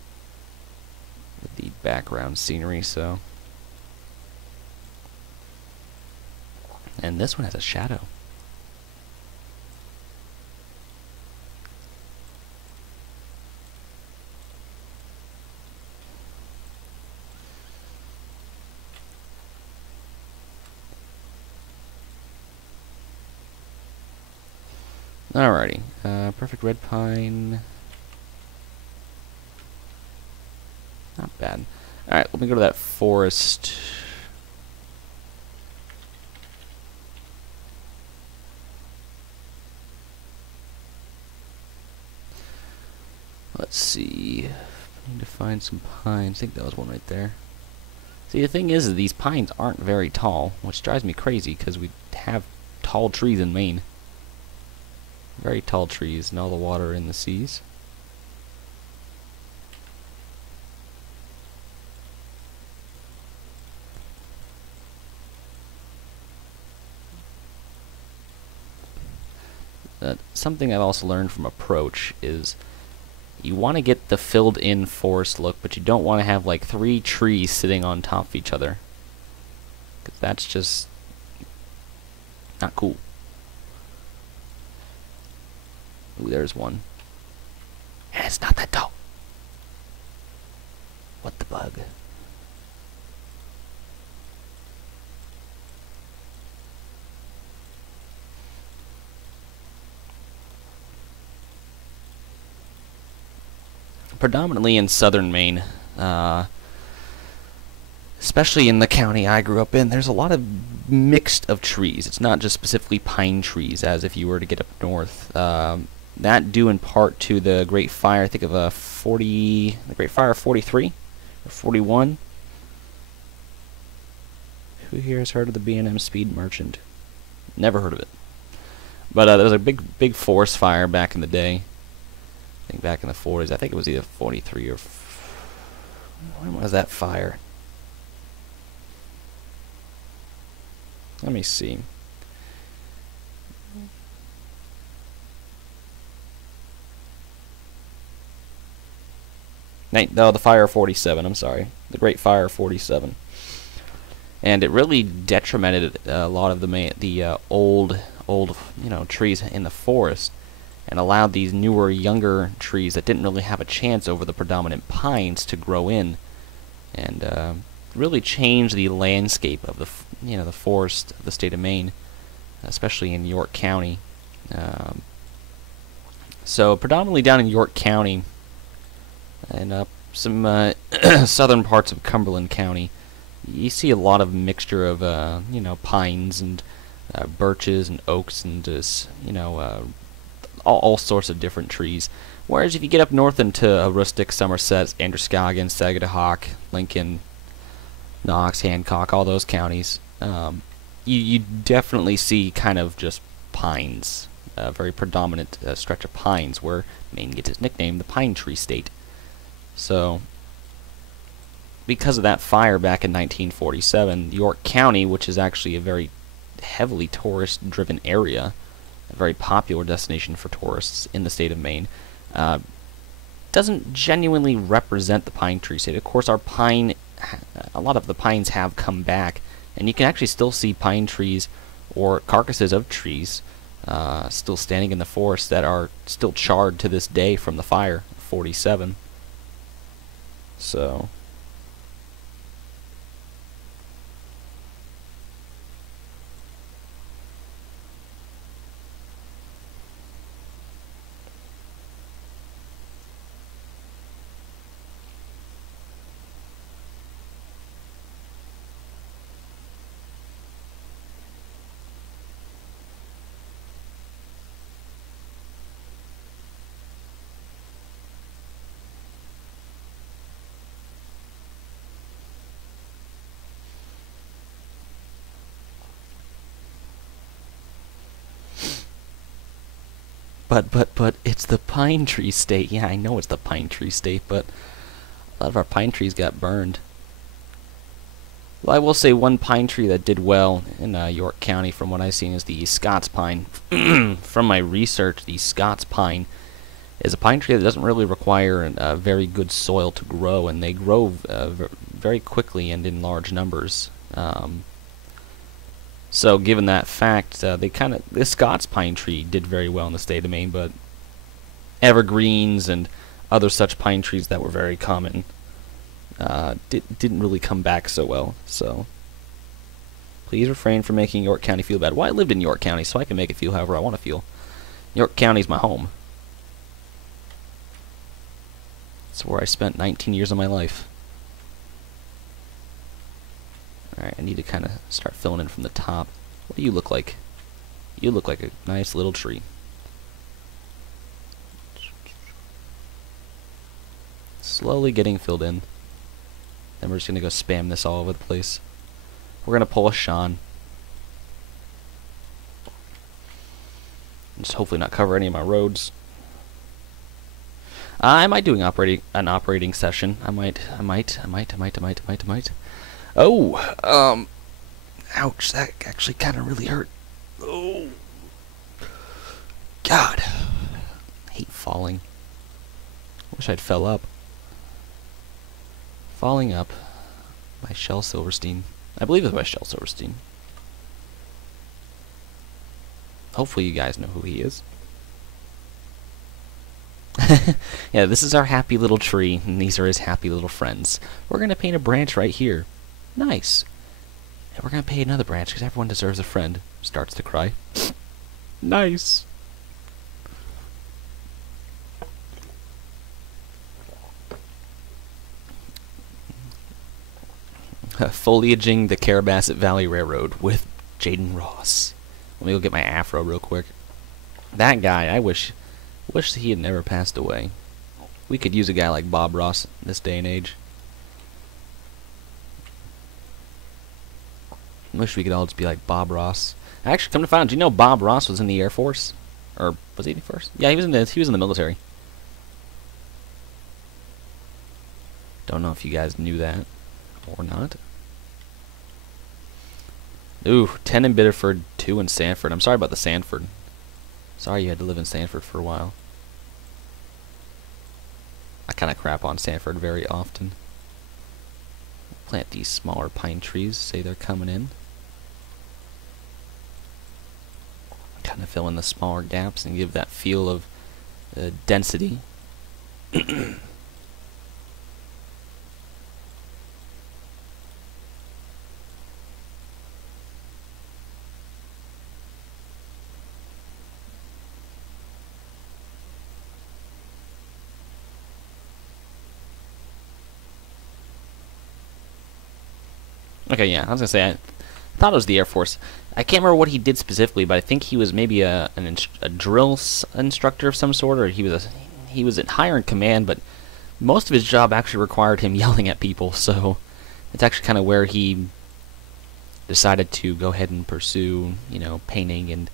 background scenery, so. And this one has a shadow. Alrighty, perfect red pine. Not bad. Alright, let me go to that forest. Let's see. I need to find some pines. I think that was one right there. See, the thing is these pines aren't very tall, which drives me crazy because we have tall trees in Maine. Very tall trees and all the water in the seas. Something I've also learned from approach is you want to get the filled in forest look, but you don't want to have like 3 trees sitting on top of each other, because that's just not cool. Ooh, there's one. And it's not that tall. What the bug? Predominantly in southern Maine, especially in the county I grew up in, there's a lot of mixed of trees. It's not just specifically pine trees, as if you were to get up north. That due in part to the Great Fire. I think of the Great Fire of 43 or 41. Who here has heard of the B&M Speed Merchant? Never heard of it. But there was a big forest fire back in the day. I think back in the 40s. I think it was either 43 or... when was that fire? Let me see. No, the Fire of 47, I'm sorry. The Great Fire of 47. And it really detrimented a lot of the old trees in the forest, and allowed these newer, younger trees that didn't really have a chance over the predominant pines to grow in, and really change the landscape of the forest of the state of Maine, especially in York County. So predominantly down in York County and some southern parts of Cumberland County, you see a lot of mixture of pines and birches and oaks and just all sorts of different trees. Whereas if you get up north into rustic Somerset, Androscoggin, Sagadahoc, Lincoln, Knox, Hancock, all those counties, you definitely see kind of just pines, a very predominant stretch of pines, where Maine gets its nickname, the Pine Tree State. So, because of that fire back in 1947, York County, which is actually a very heavily tourist-driven area, a very popular destination for tourists in the state of Maine, doesn't genuinely represent the Pine Tree State. Of course, a lot of the pines have come back, and you can actually still see pine trees or carcasses of trees still standing in the forest that are still charred to this day from the fire of 47. So... But it's the pine tree state. Yeah, I know it's the pine tree state, but a lot of our pine trees got burned. Well, I will say one pine tree that did well in York County, from what I've seen, is the Scots pine. From my research, the Scots pine is a pine tree that doesn't really require very good soil to grow, and they grow very quickly and in large numbers. So, given that fact, this Scots pine tree did very well in the state of Maine, but evergreens and other such pine trees that were very common didn't really come back so well. So, please refrain from making York County feel bad. Well, I lived in York County, so I can make it feel however I want to feel. York County's my home. It's where I spent 19 years of my life. Alright, I need to kind of start filling in from the top. What do you look like? You look like a nice little tree. Slowly getting filled in. Then we're just going to go spam this all over the place. We're going to pull a Sean. Just hopefully not cover any of my roads. I might do an operating session. I might. Oh, ouch, that actually kind of really hurt. Oh, God. I hate falling. Wish I'd fell up. Falling Up by Shel Silverstein. I believe it's by Shel Silverstein. Hopefully you guys know who he is. Yeah, this is our happy little tree, and these are his happy little friends. We're going to paint a branch right here. Nice. And we're going to paint another branch, because everyone deserves a friend. Starts to cry. Nice. Foliaging the Carrabassett Valley Railroad with Jaden Ross. Let me go get my afro real quick. That guy, I wish he had never passed away. We could use a guy like Bob Ross in this day and age. I wish we could all just be like Bob Ross. Actually, come to find out, do you know Bob Ross was in the Air Force? Or was he in the Air Force? Yeah, he was in the military. Don't know if you guys knew that or not. Ooh, 10 in Biddeford, 2 in Sanford. I'm sorry about the Sanford. Sorry you had to live in Sanford for a while. I kind of crap on Sanford very often. Plant these smaller pine trees, say they're coming in. Kind of fill in the smaller gaps and give that feel of density. Okay, yeah, I was gonna say, I thought it was the Air Force. I can't remember what he did specifically, but I think he was maybe a drill instructor of some sort, or he was higher in command. But most of his job actually required him yelling at people, so it's actually kind of where he decided to go ahead and pursue, painting and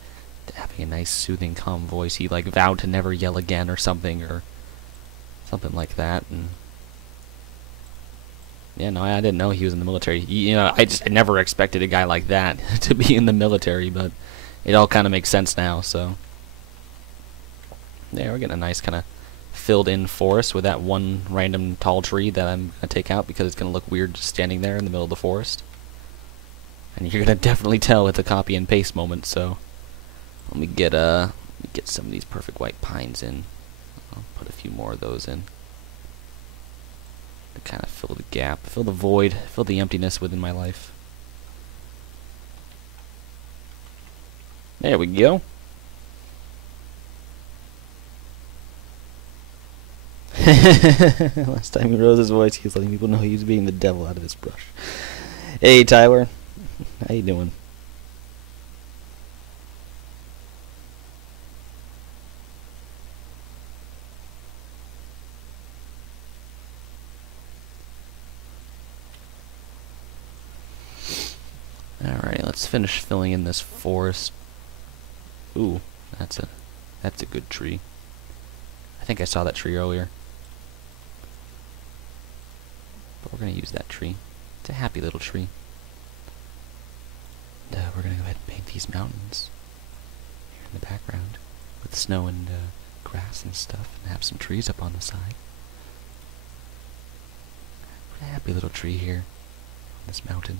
having a nice, soothing, calm voice. He vowed to never yell again, or something like that, and. Yeah, no, I didn't know he was in the military. I never expected a guy like that to be in the military, but it all kind of makes sense now, so. Yeah, we're getting a nice kind of filled-in forest with that one random tall tree that I'm going to take out because it's going to look weird just standing there in the middle of the forest. And you're going to definitely tell it's a copy and paste moment, so. Let me get some of these perfect white pines in. I'll put a few more of those in. To kind of fill the gap, fill the void, fill the emptiness within my life. There we go. Last time he rose his voice, he was letting people know he was being the devil out of this brush. Hey, Tyler. How you doing? Alright, let's finish filling in this forest. Ooh, that's a That's a good tree. I think I saw that tree earlier. But we're going to use that tree. It's a happy little tree. And we're going to go ahead and paint these mountains here in the background with snow and grass and stuff, and have some trees up on the side. A happy little tree here on this mountain.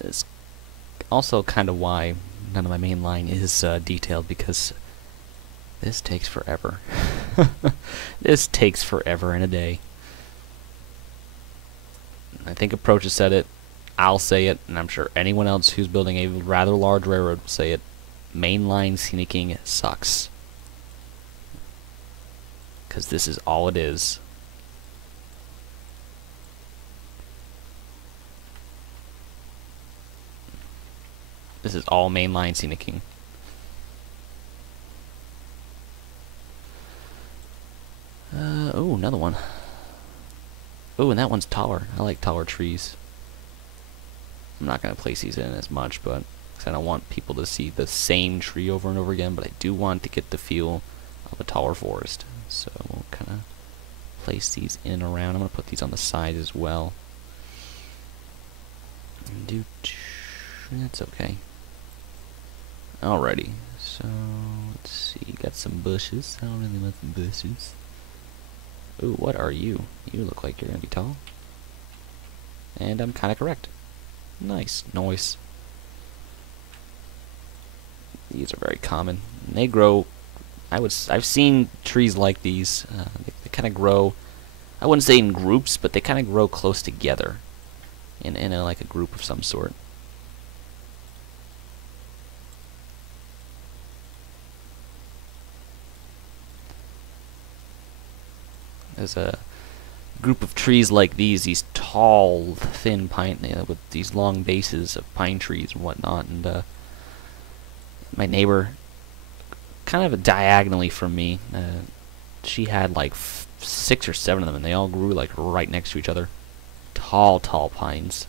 It's also kind of why none of my main line is detailed, because this takes forever. This takes forever in a day. I think Approach has said it, I'll say it, and I'm sure anyone else who's building a rather large railroad will say it. Mainline scenicking sucks. Because this is all it is. This is all mainline scenicking. Oh, another one. Oh, and that one's taller. I like taller trees. I'm not going to place these in as much, but cause I don't want people to see the same tree over and over again, but I do want to get the feel of a taller forest. So we'll kind of place these in around. I'm going to put these on the side as well. That's okay. Alrighty, so let's see. Got some bushes. I don't really want some bushes. Ooh, what are you? You look like you're going to be tall. And I'm kind of correct. Nice. Nice. These are very common. And they grow... I've seen trees like these. They kind of grow... I wouldn't say in groups, but they kind of grow close together. In like a group of some sort. There's a group of trees like these tall, thin pine, with these long bases of pine trees and whatnot. And my neighbor, kind of diagonally from me, she had like 6 or 7 of them, and they all grew like right next to each other. Tall, tall pines.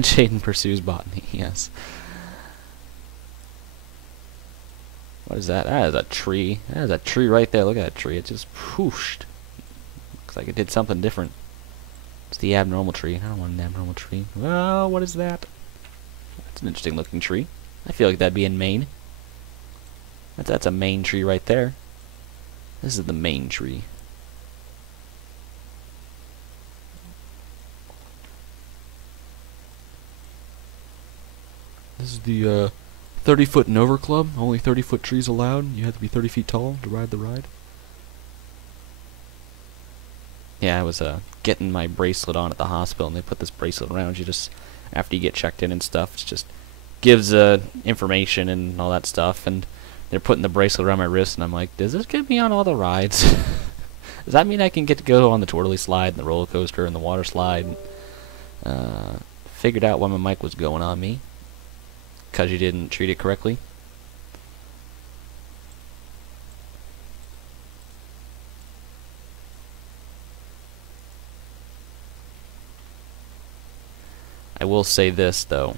Jaden pursues botany, yes. What is that? That is a tree. That is a tree right there. Look at that tree. It just whooshed. Looks like it did something different. It's the abnormal tree. I don't want an abnormal tree. Well, what is that? That's an interesting looking tree. I feel like that'd be in Maine. That's a Maine tree right there. This is the Maine tree. This is the 30-foot and over club. Only 30-foot trees allowed. You have to be 30 feet tall to ride the ride. Yeah, I was getting my bracelet on at the hospital, and they put this bracelet around you just after you get checked in and stuff. It just gives information and all that stuff, and they're putting the bracelet around my wrist, and I'm like, does this get me on all the rides? Does that mean I can get to go on the twirly slide and the roller coaster and the water slide? Figured out why my mic was going on me. Because you didn't treat it correctly. I will say this though,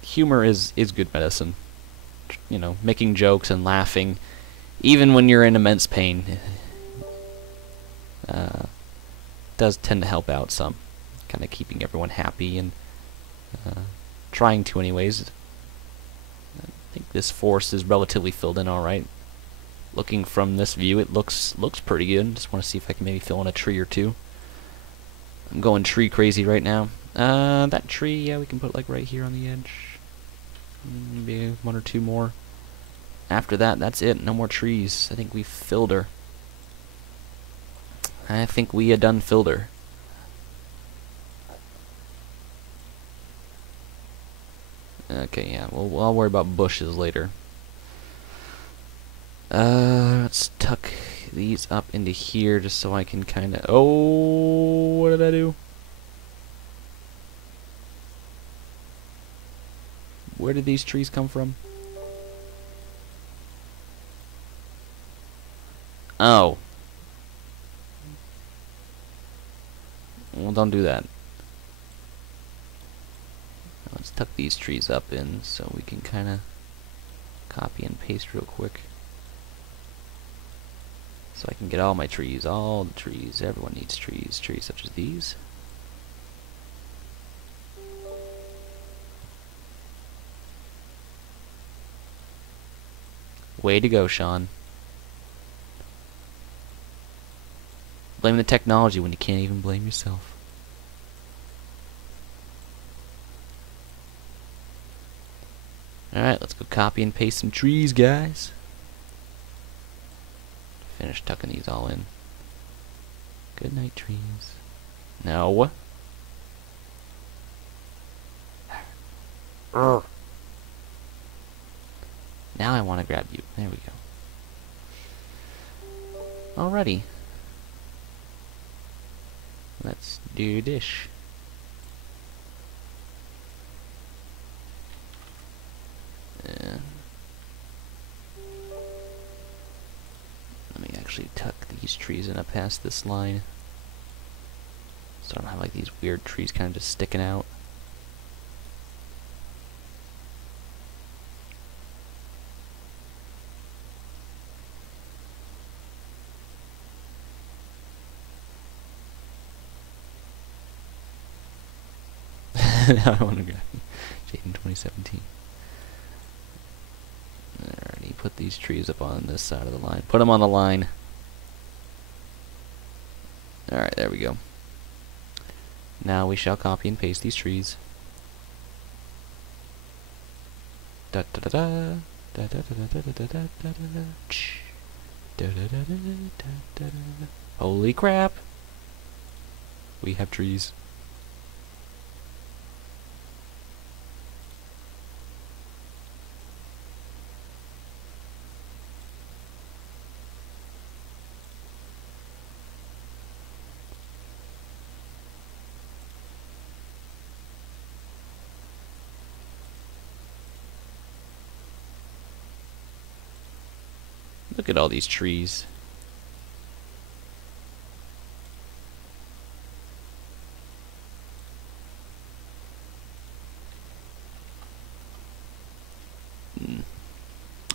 humor is good medicine. You know, making jokes and laughing, even when you're in immense pain, does tend to help out some. Kind of keeping everyone happy and trying to anyways. I think this forest is relatively filled in alright. Looking from this view, it looks pretty good. Just want to see if I can maybe fill in a tree or two. I'm going tree crazy right now. That tree, yeah, we can put like right here on the edge. Maybe 1 or 2 more. After that, that's it. No more trees. I think we've filled her. I think we done filled her. Okay, yeah, well, I'll worry about bushes later. Let's tuck these up into here just so I can kind of... Oh, what did I do? Where did these trees come from? Oh. Well, don't do that. Let's tuck these trees up in so we can kind of copy and paste real quick. So I can get all my trees, all the trees. Everyone needs trees. Trees such as these. Way to go, Sean. Blame the technology when you can't even blame yourself. Alright, let's go copy and paste some trees, guys. Finish tucking these all in. Good night, trees. No. Now I want to grab you. There we go. Alrighty. Let's do this. Let me actually tuck these trees in up past this line, so I don't have like these weird trees kind of just sticking out. Now I want to grab Jaden 2017. Alrighty, put these trees up on this side of the line. Put them on the line. Alright, there we go. Now we shall copy and paste these trees. Da da da da da da da da da da da da da da. Holy crap! We have trees. Look at all these trees.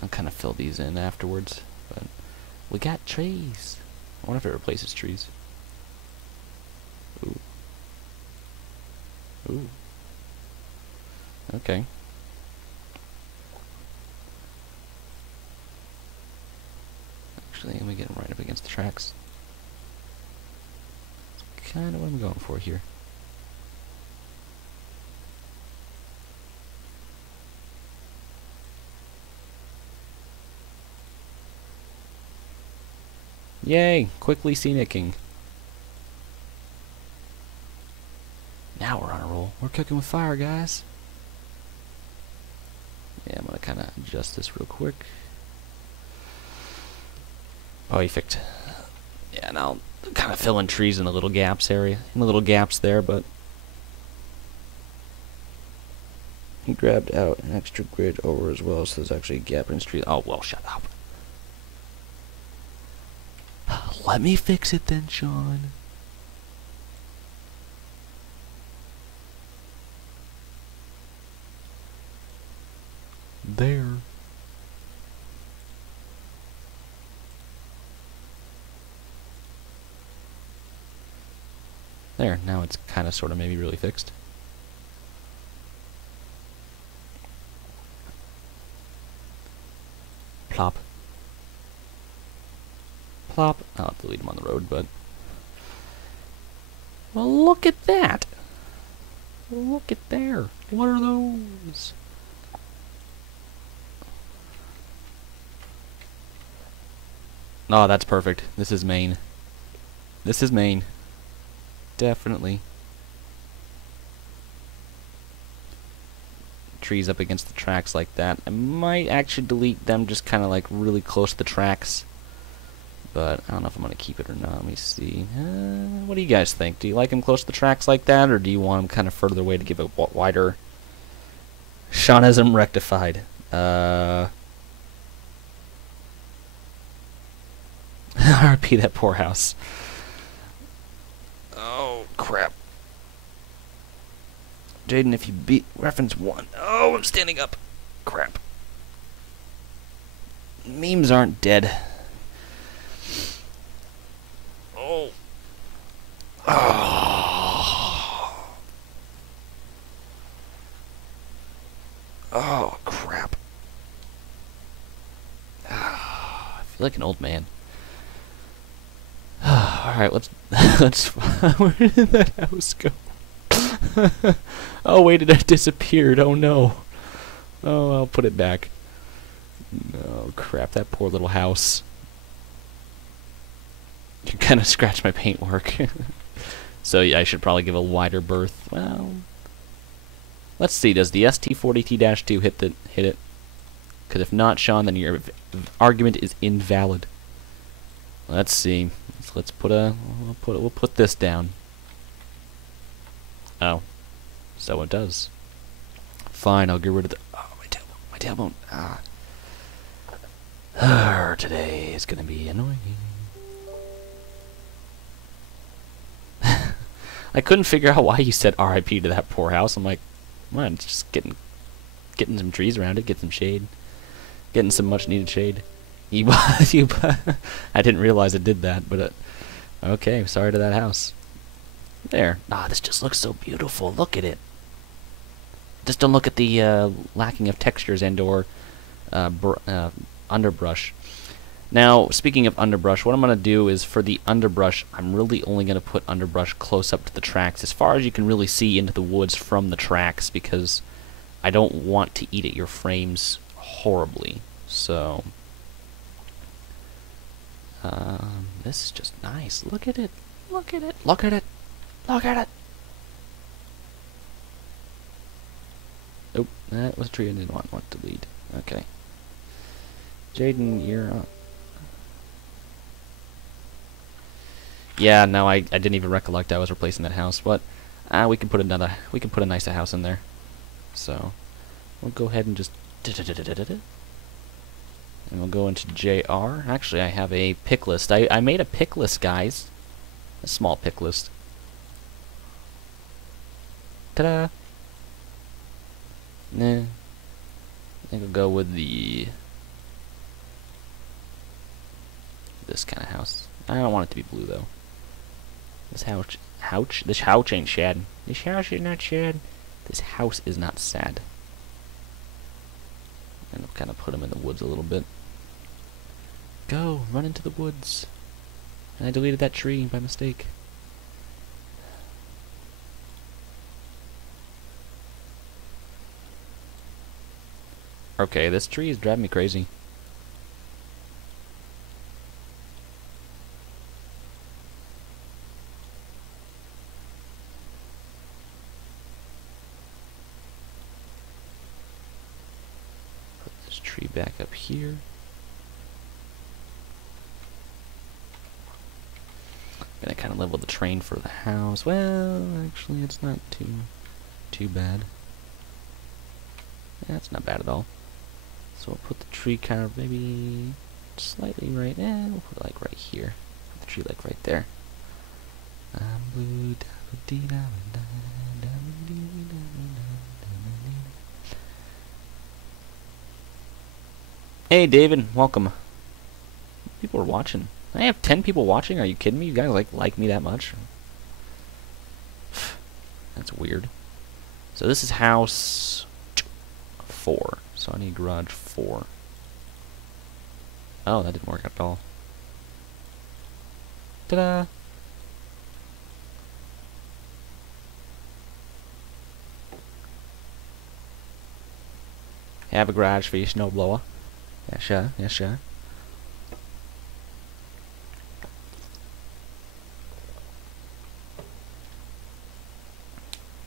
I'll kind of fill these in afterwards, but we got trees. I wonder if it replaces trees. Ooh. Ooh. Okay. Actually, let me get them right up against the tracks. That's kind of what I'm going for here. Yay! Quickly scenicking. Now we're on a roll. We're cooking with fire, guys. Yeah, I'm gonna kind of adjust this real quick. Perfect. Yeah, and I'll kind of fill in trees in the little gaps area, in the little gaps there, but he grabbed out an extra grid over as well, so there's actually a gap in the tree. Oh, well, shut up. Let me fix it then, Sean. There. There, now it's kind of sort of maybe really fixed. Plop. Plop. I'll have to leave them on the road, but... Well, look at that! Look at there! What are those? Oh, that's perfect. This is Maine. This is Maine. Definitely. Trees up against the tracks like that. I might actually delete them just kind of like really close to the tracks. But I don't know if I'm going to keep it or not. Let me see. What do you guys think? Do you like him close to the tracks like that, or do you want him kind of further away to give it wider? Sean has him rectified. RP that poor house. Oh, crap. Jaden, if you beat reference 1. Oh, I'm standing up. Crap. Memes aren't dead. Oh. Oh. Oh, crap. I feel like an old man. Alright, let's where did that house go? Oh wait, it disappeared. Oh no. Oh, I'll put it back. Oh crap, that poor little house. You kind of scratched my paintwork. So yeah, I should probably give a wider berth. Well, let's see. Does the ST40T-2 hit it? Because if not, Sean, then your argument is invalid. Let's see. We'll put this down. Oh, so it does. Fine, I'll get rid of the. Oh, my tailbone. Today is gonna be annoying. I couldn't figure out why you said R.I.P. to that poor house. I'm like, come on, it's just getting some trees around it, get some shade, getting some much needed shade. I didn't realize it did that, but okay. Sorry to that house. There. This just looks so beautiful. Look at it. Just don't look at the lacking of textures and/or underbrush. Now, speaking of underbrush, what I'm going to do is for the underbrush, I'm really only going to put underbrush close up to the tracks, as far as you can really see into the woods from the tracks, because I don't want to eat at your frames horribly. So, this is just nice. Look at it. Look at it. Look at it. Look at it. Oh, that was a tree I didn't want to lead. Okay. Jaden, you're up. Yeah, no, I didn't even recollect I was replacing that house, but we can put a nicer house in there. So we'll go ahead and just and we'll go into JR. Actually, I have a pick list. I made a pick list, guys. A small pick list. Ta-da! Nah. I think we'll go with this kind of house. I don't want it to be blue though. This house ain't shad. This house is not shad. This house is not sad. And we'll kind of put him in the woods a little bit. Go, run into the woods. And I deleted that tree by mistake. Okay, this tree is driving me crazy. Tree back up here. I'm gonna kind of level the terrain for the house. Well, actually, it's not too bad. Yeah, it's not bad at all. So we'll put the tree kind of maybe slightly right. We'll put it like right here. Put the tree like right there. Hey David, welcome. People are watching. I have 10 people watching. Are you kidding me? You guys like me that much? That's weird. So this is house 4. So I need garage 4. Oh, that didn't work at all. Ta-da! Have a garage for your snowblower. Yeah, sure. Yeah, sure.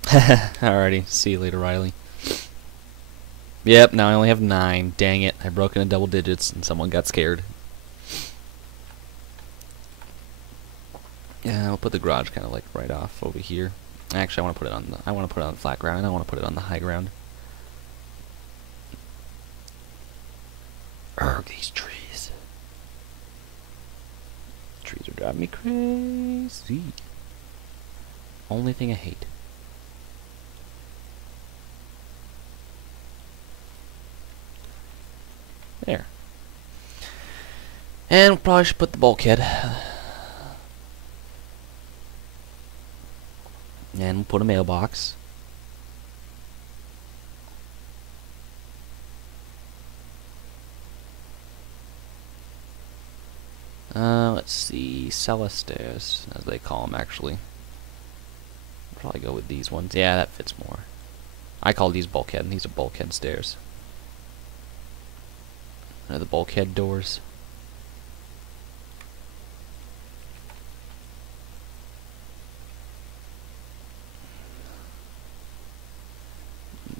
Alrighty. See you later, Riley. Yep, now I only have 9. Dang it. I broke into double digits and someone got scared. Yeah, I'll put the garage kind of like right off over here. Actually, I want to put it on the flat ground. I don't want to put it on the high ground. Urgh, these trees. Trees are driving me crazy. Only thing I hate. There. And we probably should put the bulkhead. And we'll put a mailbox. Let's see, cellar stairs, as they call them, actually. Probably go with these ones. Yeah, that fits more. I call these bulkhead, and these are bulkhead stairs. They're the bulkhead doors.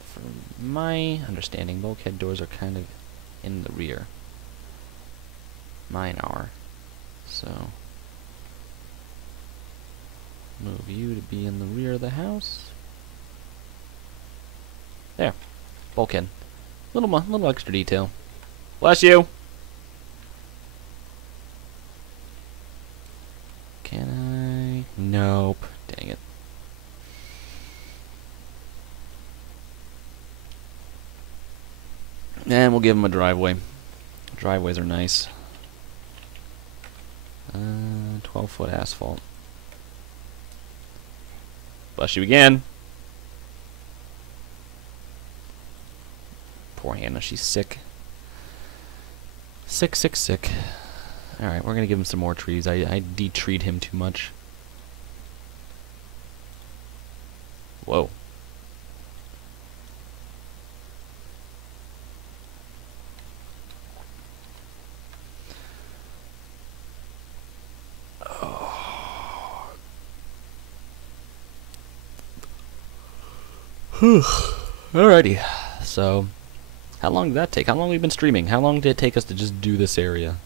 From my understanding, bulkhead doors are kind of in the rear. Mine are. So, move you to be in the rear of the house. There. Bulkhead. Little extra detail. Bless you! Can I? Nope. Dang it. And we'll give him a driveway. Driveways are nice. 12-foot asphalt. Bless you again. Poor Hannah, she's sick. Sick. Alright, we're gonna give him some more trees. I de-treed him too much. Whoa. Alrighty, so how long did that take? How long have we been streaming? How long did it take us to just do this area?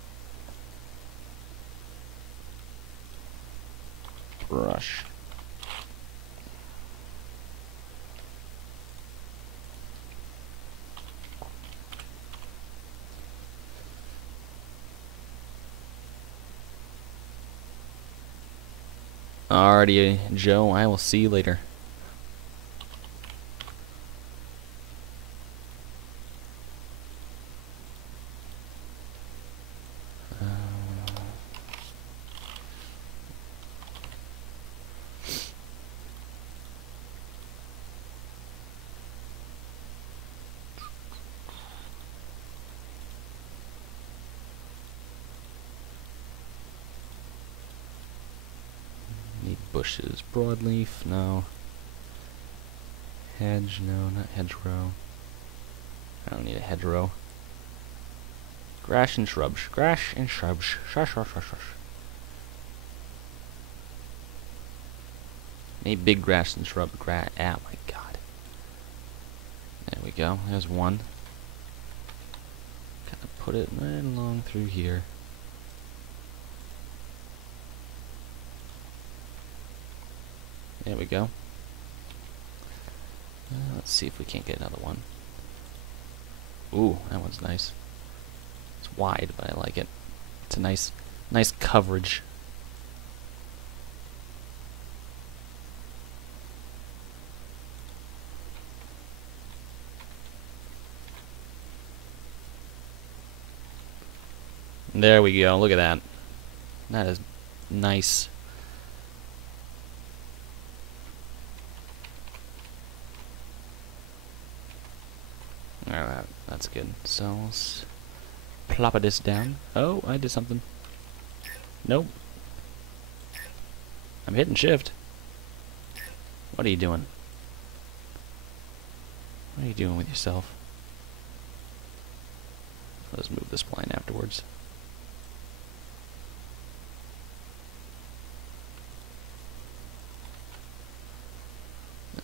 Brush. Alrighty, Joe, I will see you later. Need bushes. Broadleaf, no. Hedge, no, not hedgerow. I don't need a hedgerow. Grass and shrubs. Grass and shrubs. Shush. Need big grass and shrub. Oh my god. There we go. There's one. Gotta put it right along through here. There we go. Let's see if we can't get another one. Ooh, that one's nice. It's wide, but I like it. It's a nice coverage. There we go. Look at that. That is nice. Alright, that's good. So let's plop this down. Oh, I did something. Nope. I'm hitting shift. What are you doing? What are you doing with yourself? Let's move this blind afterwards.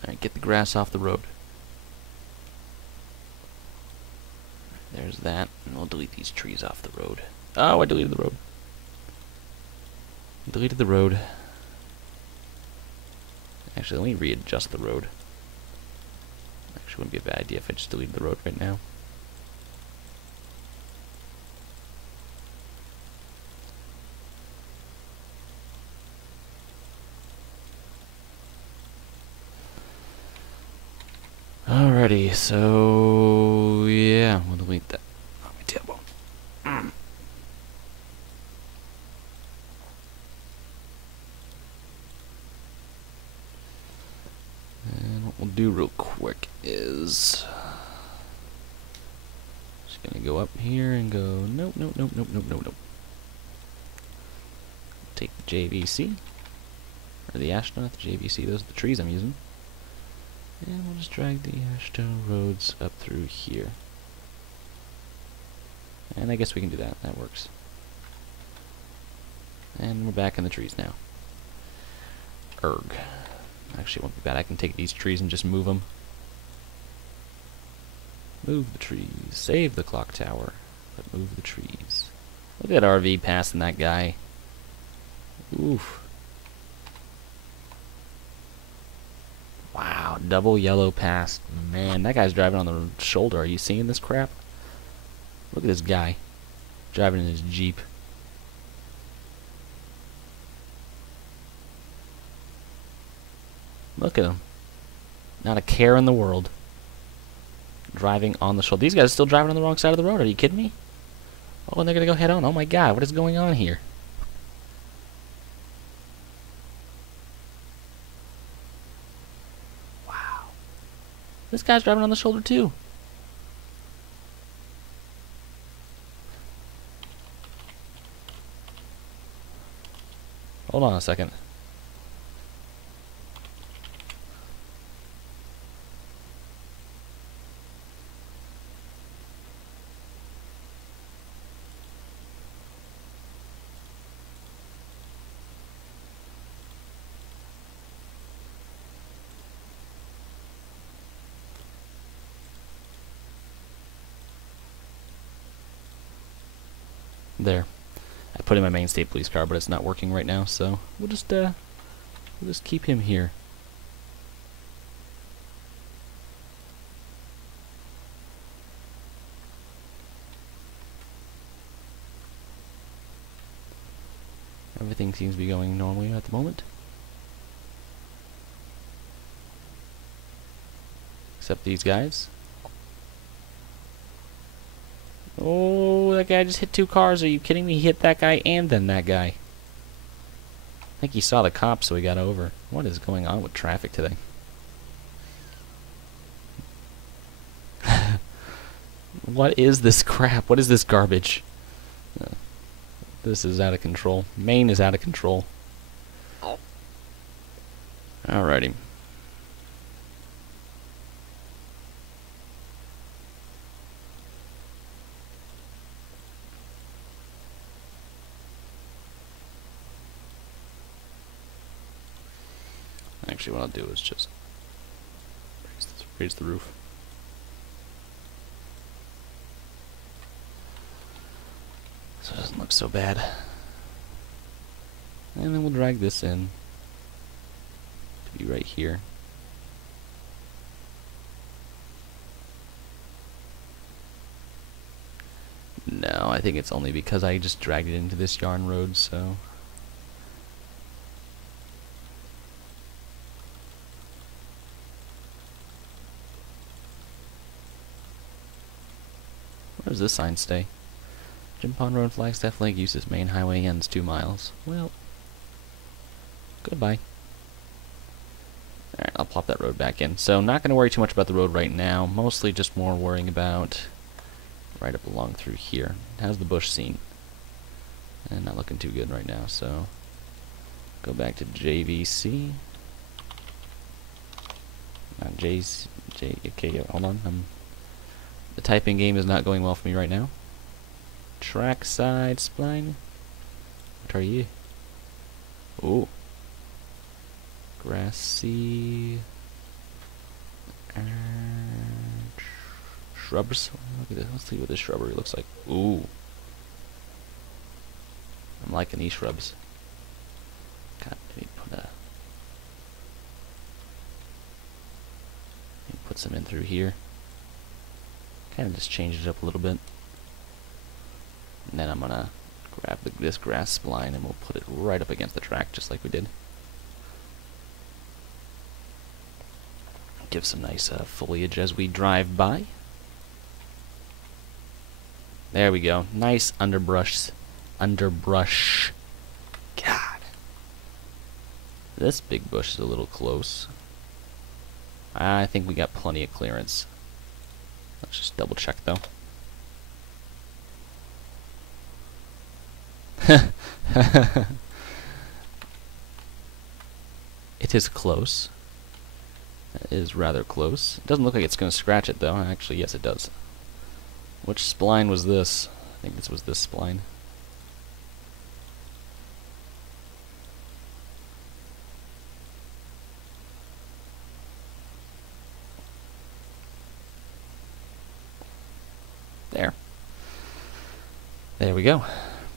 Alright, get the grass off the road. There's that, and we'll delete these trees off the road. Oh, I deleted the road. Deleted the road. Actually, let me readjust the road. Actually, wouldn't be a bad idea if I just deleted the road right now. Alrighty, so yeah, we'll delete that. Oh, my tailbone. And what we'll do real quick is just gonna go up here and go nope, nope, nope, nope, nope, nope, nope. Take the JVC or the astronaut, the JVC. Those are the trees I'm using. And we'll just drag the Ashton roads up through here. And I guess we can do that. That works. And we're back in the trees now. Erg. Actually, it won't be bad. I can take these trees and just move them. Move the trees. Save the clock tower. But move the trees. Look at that RV passing that guy. Oof. Wow, double yellow pass. Man, that guy's driving on the shoulder. Are you seeing this crap? Look at this guy. Driving in his Jeep. Look at him. Not a care in the world. Driving on the shoulder. These guys are still driving on the wrong side of the road. Are you kidding me? Oh, and they're going to go head on. Oh my god, what is going on here? This guy's driving on the shoulder too. Hold on a second. There. I put in my main state police car, but it's not working right now, so we'll just keep him here. Everything seems to be going normally at the moment. Except these guys. Oh, that guy just hit two cars. Are you kidding me? He hit that guy and then that guy. I think he saw the cops, so he got over. What is going on with traffic today? What is this crap? What is this garbage? This is out of control. Maine is out of control. Alrighty. Actually, what I'll do is just raise the roof. So it doesn't look so bad. And then we'll drag this in to be right here. No, I think it's only because I just dragged it into this yarn road, so... Where does this sign stay? Jim Pond Road, Flagstaff Lake, uses main highway ends 2 miles. Well, goodbye. Alright, I'll plop that road back in. So, not going to worry too much about the road right now. Mostly just more worrying about right up along through here. How's the bush scene? And not looking too good right now, so go back to JVC. Not okay, hold on. The typing game is not going well for me right now. Trackside spline. What are you? Ooh. Grassy. Shrubs. Look at this. Let's see what this shrubbery looks like. Ooh. I'm liking these shrubs. God, let me put a... put some in through here. Kind of just change it up a little bit. And then I'm gonna grab this grass spline and we'll put it right up against the track just like we did. Give some nice foliage as we drive by. There we go. Nice underbrush. Underbrush. God. This big bush is a little close. I think we got plenty of clearance. Let's just double check though. It is close. It is rather close. It doesn't look like it's going to scratch it though. Actually, yes it does. Which spline was this? I think this was this spline. There. There we go.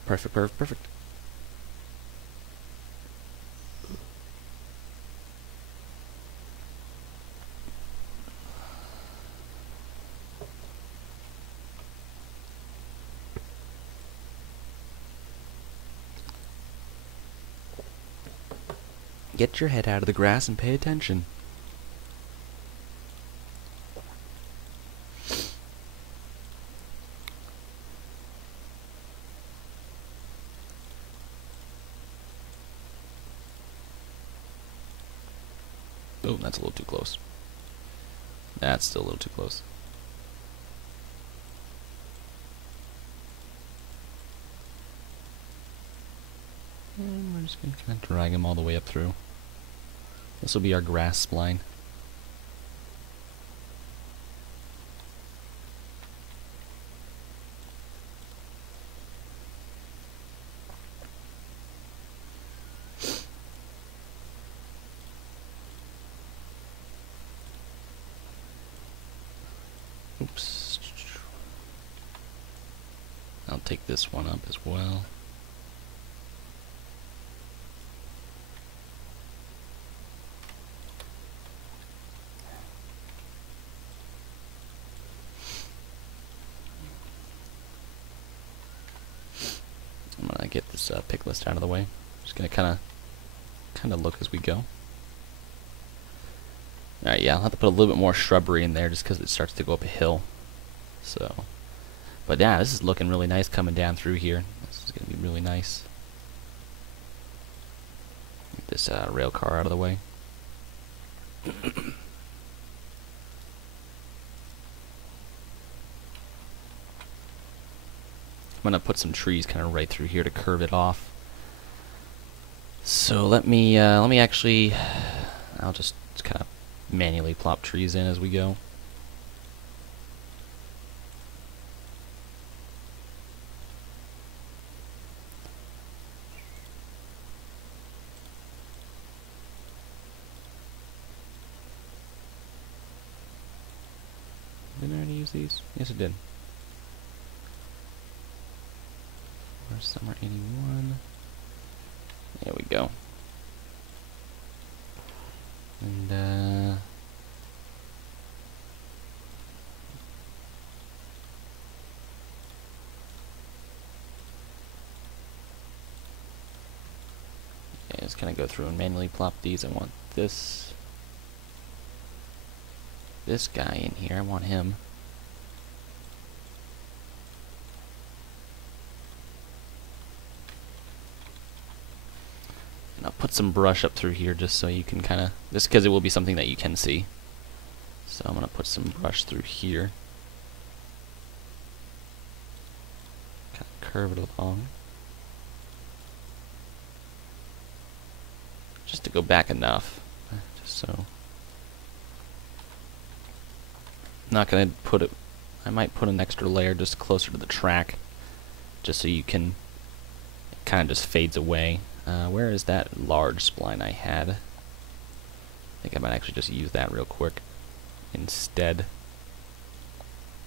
Perfect, perfect, perfect. Get your head out of the grass and pay attention. Oh, that's a little too close. That's still a little too close. And we're just going to kind of drag him all the way up through. This will be our grass spline. Oops. I'll take this one up as well. I'm gonna get this pick list out of the way. Just gonna kind of look as we go. Alright, yeah, I'll have to put a little bit more shrubbery in there just because it starts to go up a hill. So, but yeah, this is looking really nice coming down through here. This is gonna be really nice. Get this rail car out of the way. I'm gonna put some trees kind of right through here to curve it off. So let me actually, I'll just kind of manually plop trees in as we go. Didn't I already use these? Yes, it did. Where's Summer 81? There we go. And okay, just kind of go through and manually plop these. I want this guy in here. I want him. And I'll put some brush up through here just so you can kind of, just because it will be something that you can see. So I'm going to put some brush through here. Kind of curve it along. Just to go back enough. Just so. I'm not going to put it, I might put an extra layer just closer to the track. Just so you can, it kind of just fades away. Where is that large spline I had? I think I might actually just use that real quick instead.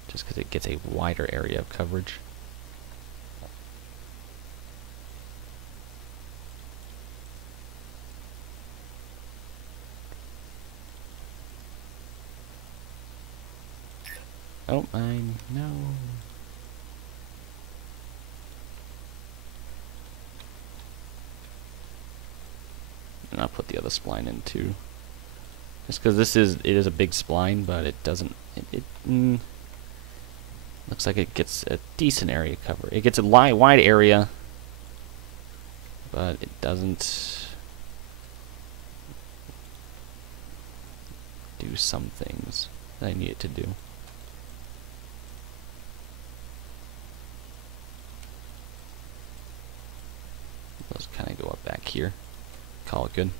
Just because it gets a wider area of coverage. Oh, I know. And I'll put the other spline in too. Just because it is a big spline, but it doesn't, looks like it gets a decent area cover. It gets a wide area, but it doesn't do some things that I need it to do. Let's kind of go up back here. Call it good.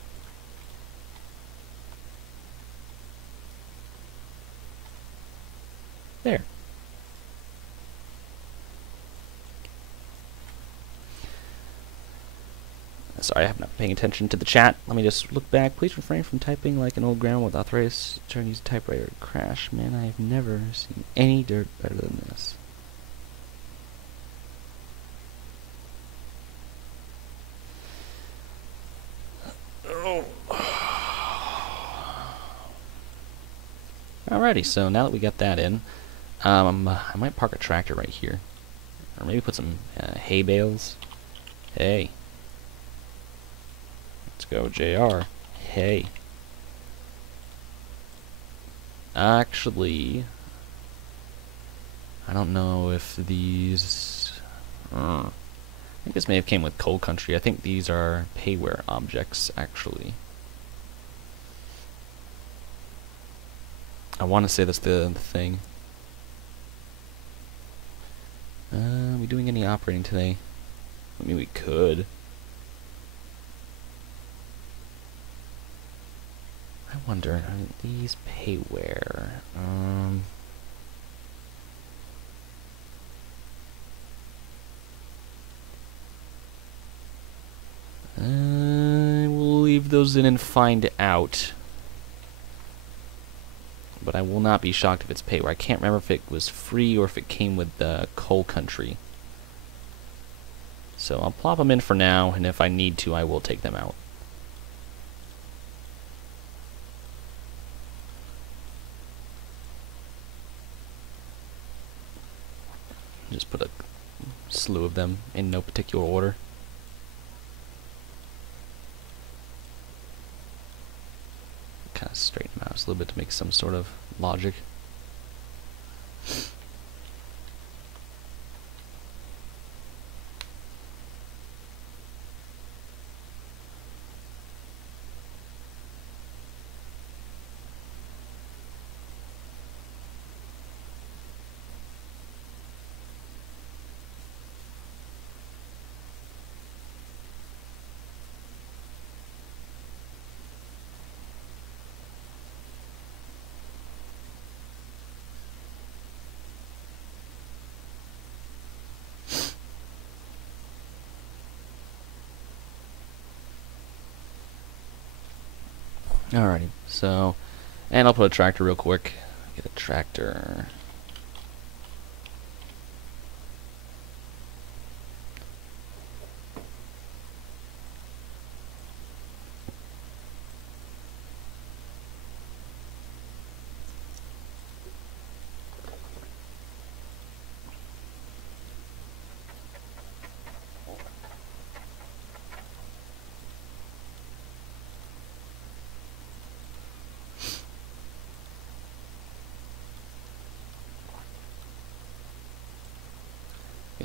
There. Sorry, I'm not paying attention to the chat. Let me just look back. Please refrain from typing like an old grandma with arthritis. Trying to use a typewriter to crash. Man, I have never seen any dirt better than this. Alrighty, so now that we got that in, I might park a tractor right here. Or maybe put some hay bales. Hey. Let's go, JR. Hey. Actually, I don't know if these... I think this may have came with Coal Country. I think these are payware objects, actually. I want to say that's the thing. Are we doing any operating today? I mean, we could. I wonder, are these payware? We'll leave those in and find out. But I will not be shocked if it's payware. I can't remember if it was free or if it came with the Coal Country. So I'll plop them in for now, and if I need to, I will take them out. Just put a slew of them in no particular order. Kind of straighten them out just a little bit to make some sort of logic. Alrighty, so, and I'll put a tractor real quick. Get a tractor.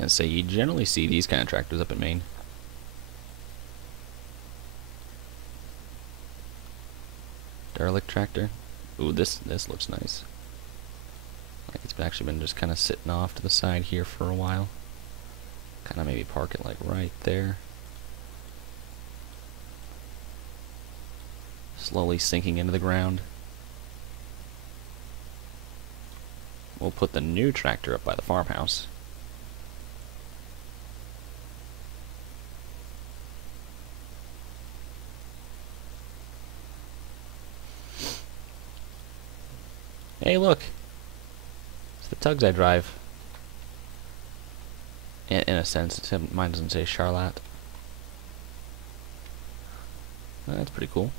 And say you generally see these kind of tractors up in Maine. Derelict tractor. Ooh, this looks nice. Like it's actually been just kind of sitting off to the side here for a while. Kind of maybe park it like right there. Slowly sinking into the ground. We'll put the new tractor up by the farmhouse. Hey, look! It's the tugs I drive. In a sense, except mine doesn't say Charlotte. That's pretty cool.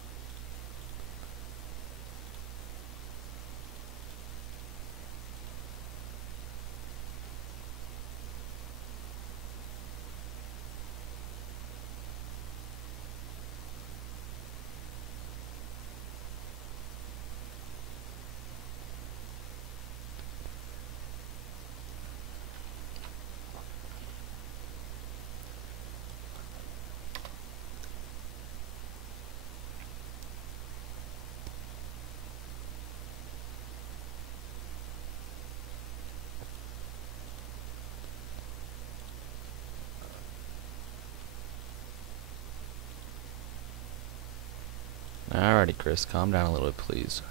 Alrighty, Chris, calm down a little bit, please.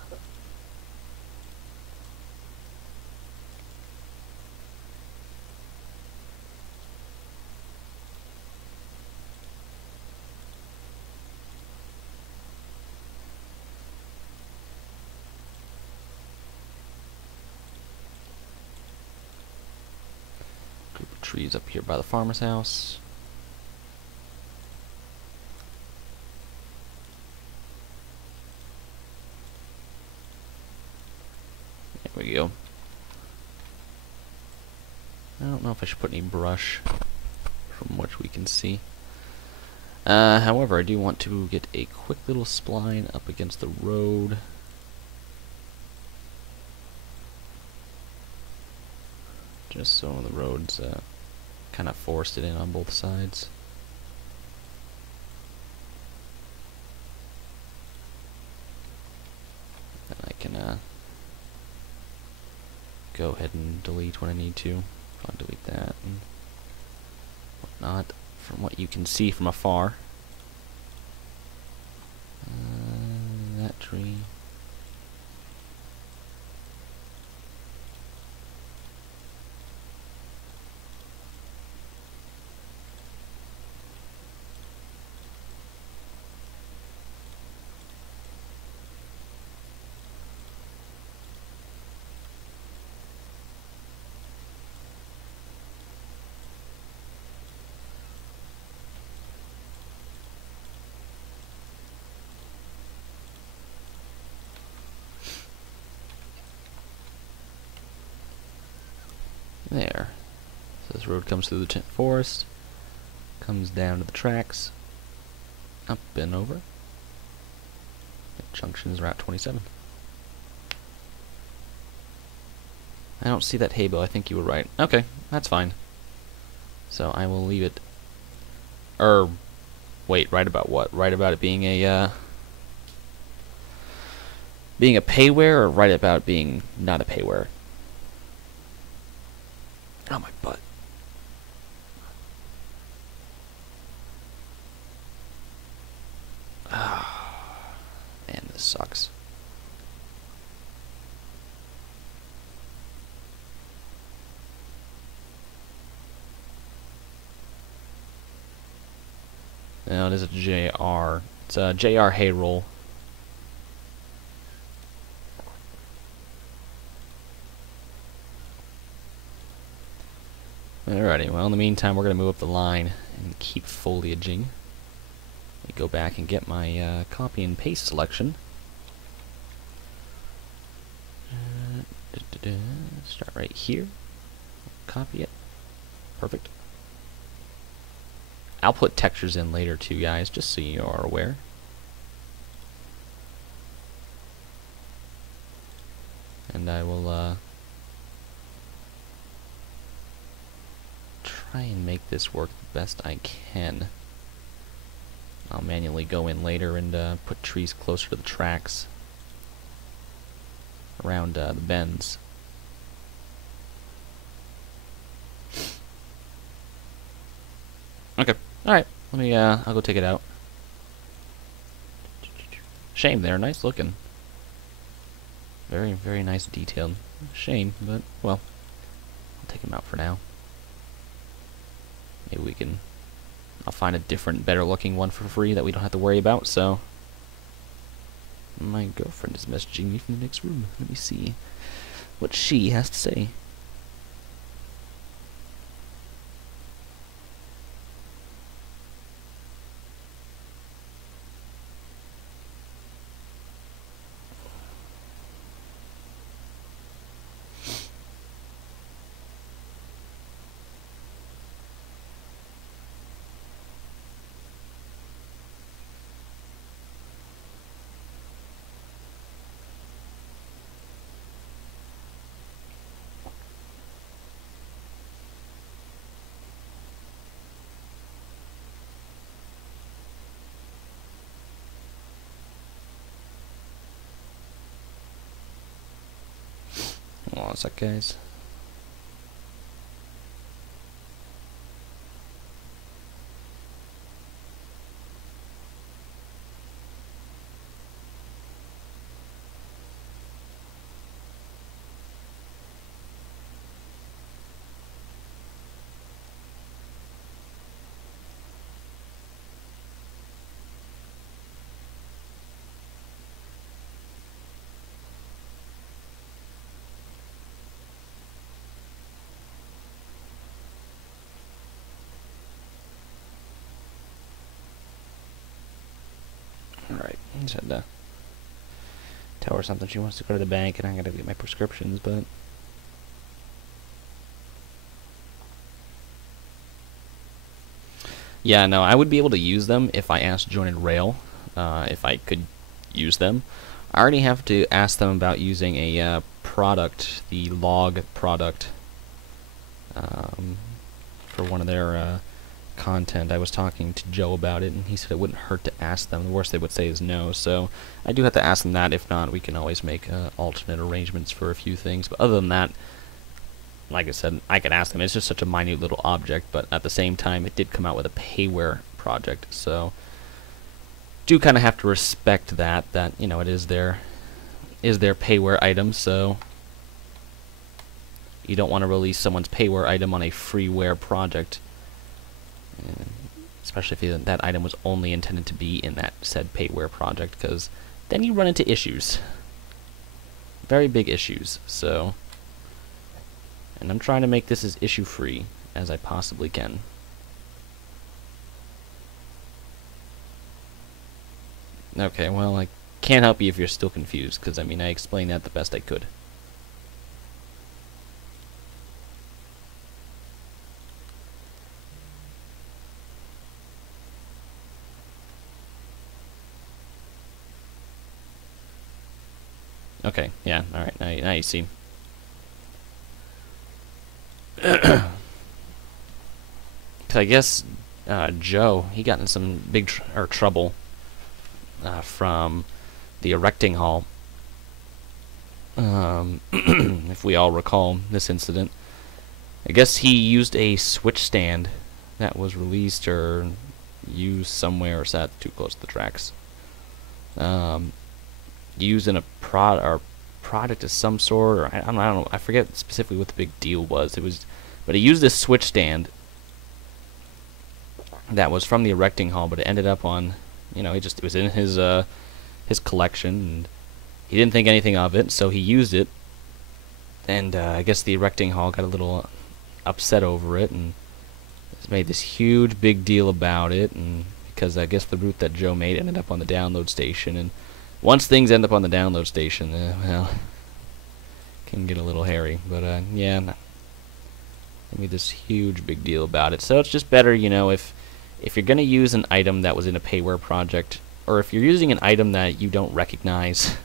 Group of trees up here by the farmer's house. There we go. I don't know if I should put any brush from which we can see. However, I do want to get a quick little spline up against the road. Just so the road's kind of forested in on both sides. Then I can go ahead and delete when I need to. I'll delete that and whatnot from what you can see from afar. That tree. There. So this road comes through the forest, comes down to the tracks, up and over. The junction is Route 27. I don't see that hay bale. I think you were right. Okay, that's fine. So I will leave it. Wait, right about what? Right about it being a payware, or right about it being not a payware? Oh, my butt. Ah, man, this sucks. No, it is a JR. It's a JR hay roll. Alrighty, well in the meantime we're going to move up the line and keep foliaging. Let me go back and get my copy and paste selection. Start right here. Copy it. Perfect. I'll put textures in later too, guys, just so you are aware. And I will try and make this work the best I can. I'll manually go in later and put trees closer to the tracks around the bends. Okay, alright, let me, I'll go take it out. Shame there, nice looking. Very, very nice detailed. Shame, but, well, I'll take him out for now. Maybe we can... I'll find a different, better looking one for free that we don't have to worry about, so... My girlfriend is messaging me from the next room. Let me see what she has to say. Hold on a sec, guys. Alright, just had to tell her something. She wants to go to the bank, and I gotta get my prescriptions, but... Yeah, no, I would be able to use them if I asked Jointed Rail, if I could use them. I already have to ask them about using a product, the log product, for one of their content. I was talking to Joe about it, and he said it wouldn't hurt to ask them. The worst they would say is no, so I do have to ask them that. If not, we can always make alternate arrangements for a few things. But other than that, like I said, I can ask them. It's just such a minute little object, but at the same time, it did come out with a payware project, so do kind of have to respect that, you know, it is their payware item, so you don't want to release someone's payware item on a freeware project, especially if that item was only intended to be in that said payware project, because then you run into issues. Very big issues, so... And I'm trying to make this as issue-free as I possibly can. Okay, well, I can't help you if you're still confused, because, I mean, I explained that the best I could. Okay, yeah, alright, now you see. Because I guess Joe, he got in some big trouble from the erecting hall. If we all recall this incident, I guess he used a switch stand that was released or used somewhere or sat too close to the tracks. Used in a product of some sort, or I don't know. I forget specifically what the big deal was. But he used this switch stand that was from the erecting hall, but it ended up on, you know, it was in his collection, and he didn't think anything of it, so he used it, and I guess the erecting hall got a little upset over it, and made this huge big deal about it, and because I guess the route that Joe made ended up on the download station, and once things end up on the download station, well, can get a little hairy. But yeah, they made this huge big deal about it. So it's just better, you know, if you're gonna use an item that was in a payware project, or if you're using an item that you don't recognize,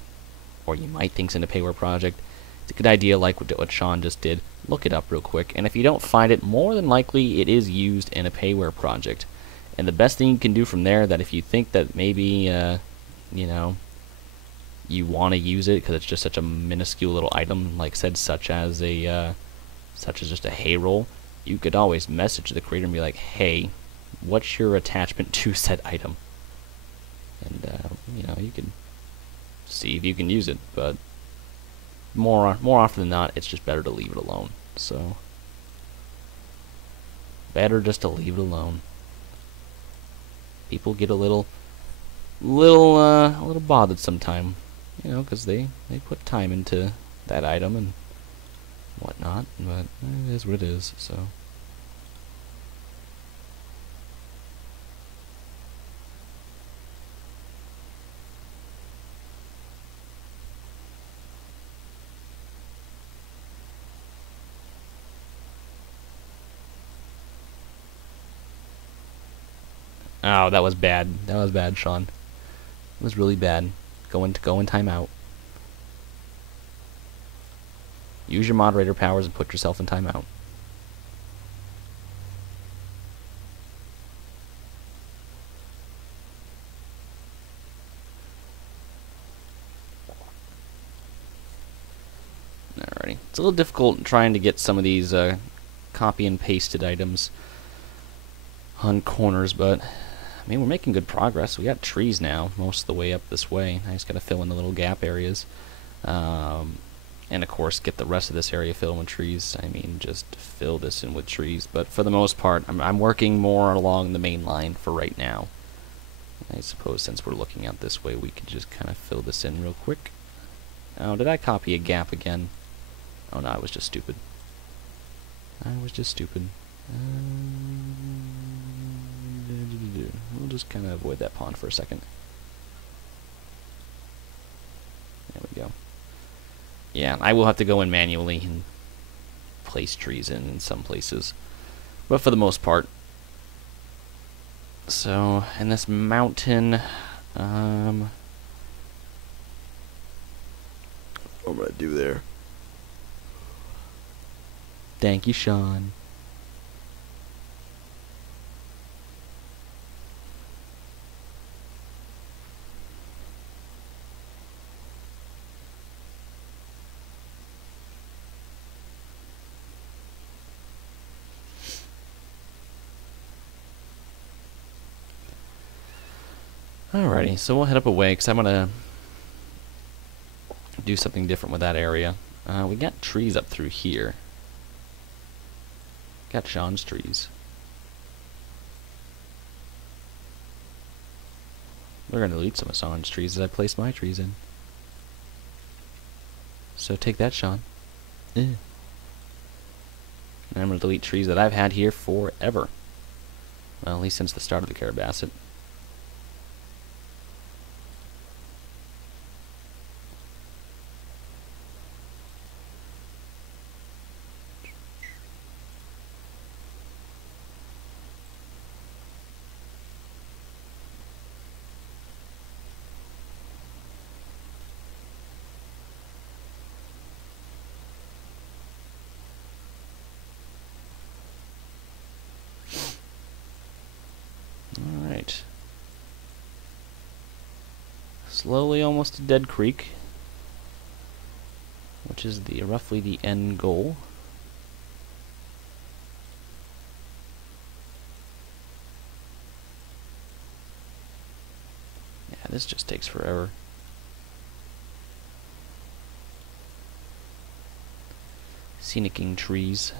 or you might think's in a payware project, it's a good idea, like what Sean just did. Look it up real quick, and if you don't find it, more than likely it is used in a payware project. And the best thing you can do from there, that if you think that maybe, you know, you want to use it because it's just such a minuscule little item, like said, such as just a hay roll, you could always message the creator and be like, hey, what's your attachment to said item? And you know, you can see if you can use it, but more often than not, it's just better to leave it alone. So better just to leave it alone. People get a little bothered sometime, you know, because they put time into that item and whatnot, but it is what it is, so. Oh, that was bad. That was bad, Sean. It was really bad. Go in timeout. Use your moderator powers and put yourself in timeout. Alrighty. It's a little difficult trying to get some of these copy and pasted items on corners, but I mean, we're making good progress. We got trees now most of the way up this way. I just got to fill in the little gap areas. And of course, get the rest of this area filled with trees. I mean, just fill this in with trees. But for the most part, I'm working more along the main line for right now. I suppose since we're looking out this way, we could just kind of fill this in real quick. Oh, did I copy a gap again? Oh no, I was just stupid. We'll just kind of avoid that pond for a second. Yeah, I will have to go in manually and place trees in some places. But for the most part. So, in this mountain, what am I gonna do there? Thank you, Sean. Alrighty, so we'll head up away, because I'm going to do something different with that area. We got trees up through here. Got Sean's trees. We're going to delete some of Sean's trees as I place my trees in. So take that, Sean. And I'm going to delete trees that I've had here forever. Well, at least since the start of the Carrabassett. Alright. Slowly almost to Dead Creek, which is roughly the end goal. Yeah, this just takes forever. Scenicking trees.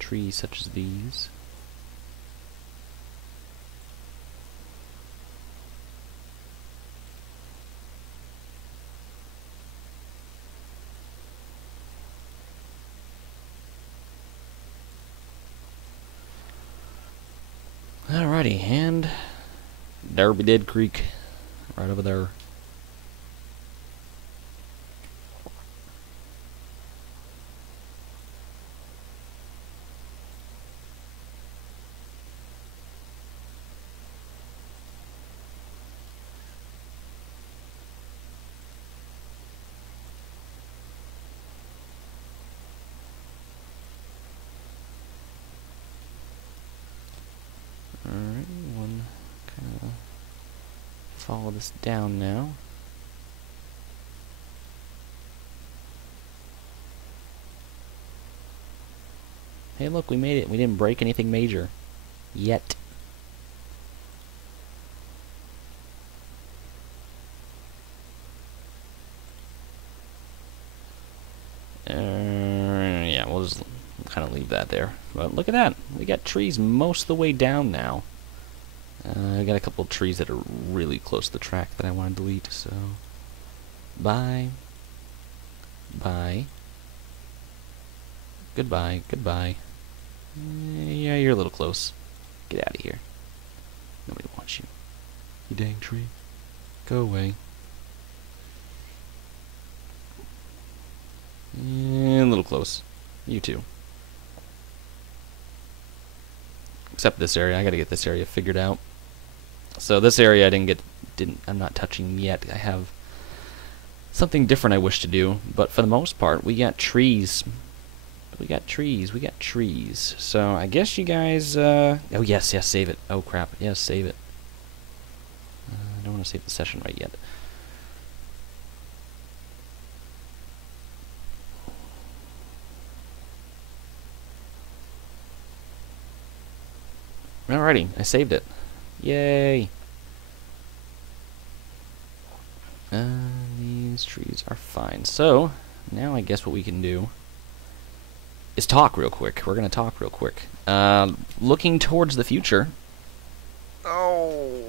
Trees such as these. Alrighty, and Derby Dead Creek, right over there. Alright, one kind of follow this down now. Hey, look, we made it. We didn't break anything major. Yet. Yeah, we'll just kind of leave that there. But look at that. We got trees most of the way down now. I got a couple of trees that are really close to the track that I want to delete, so... Bye. Bye. Goodbye. Goodbye. Yeah, you're a little close. Get out of here. Nobody wants you. You dang tree. Go away. Yeah, a little close. You too. Except this area. I gotta get this area figured out. So this area I I'm not touching yet. I have something different I wish to do, but for the most part we got trees. We got trees. So I guess you guys oh yes, save it. Oh crap. Yes, save it. I don't want to save the session right yet. Alrighty, I saved it. Yay! These trees are fine. So, now I guess what we can do is talk real quick. We're going to talk real quick. Looking towards the future. Oh!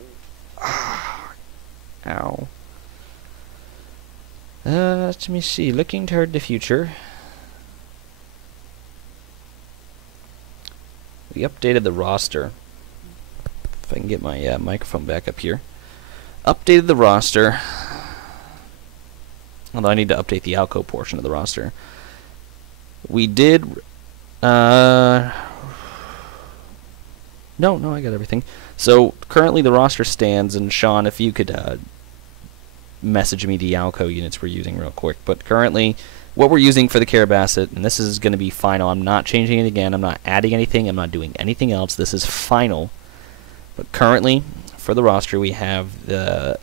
Ow. Let me see. Looking toward the future. We updated the roster. If I can get my microphone back up here. Updated the roster. Although I need to update the Alco portion of the roster. We did... No, I got everything. So, currently the roster stands, and Sean, if you could message me the Alco units we're using real quick. But currently, what we're using for the Carrabassett, and this is going to be final. I'm not changing it again. I'm not adding anything. I'm not doing anything else. This is final. But currently, for the roster, we have the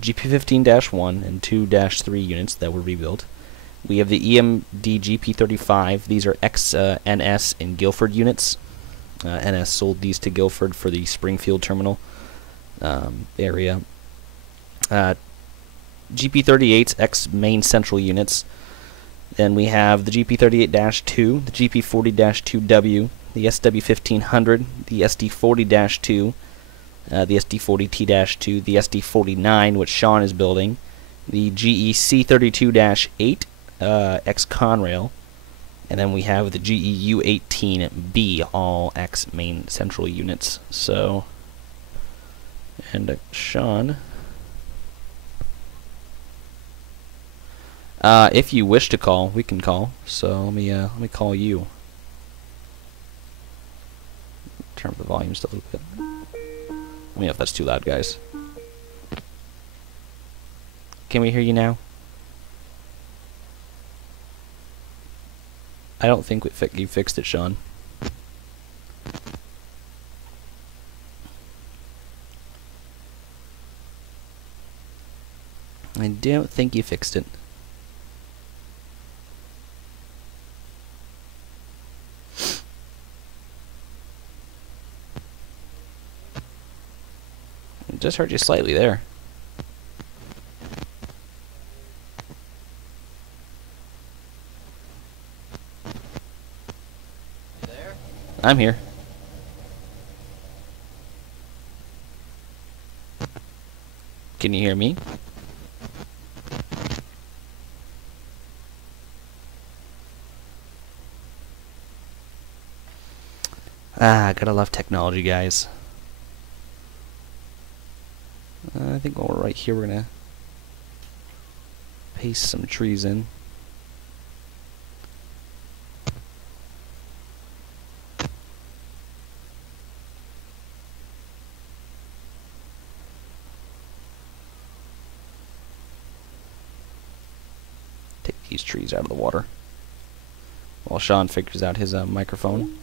GP15-1 and 2-3 units that were rebuilt. We have the EMD GP35. These are XNS and Guilford units. NS sold these to Guilford for the Springfield terminal area. GP38's X main central units. Then we have the GP38-2, the GP40-2W, the SW1500, the SD40-2, the SD40T-2, the SD49, which Sean is building, the GEC32-8, X Conrail, and then we have the GEU18B, all X main central units. So, and Sean, if you wish to call, we can call. So let me call you. Turn up the volume just a little bit. Let me know if that's too loud, guys. Can we hear you now? I don't think you fixed it, Sean. I don't think you fixed it. I just heard you slightly there. You there? I'm here. Can you hear me? Gotta love technology, guys. I think while we're right here, we're gonna paste some trees in. Take these trees out of the water while Sean figures out his microphone.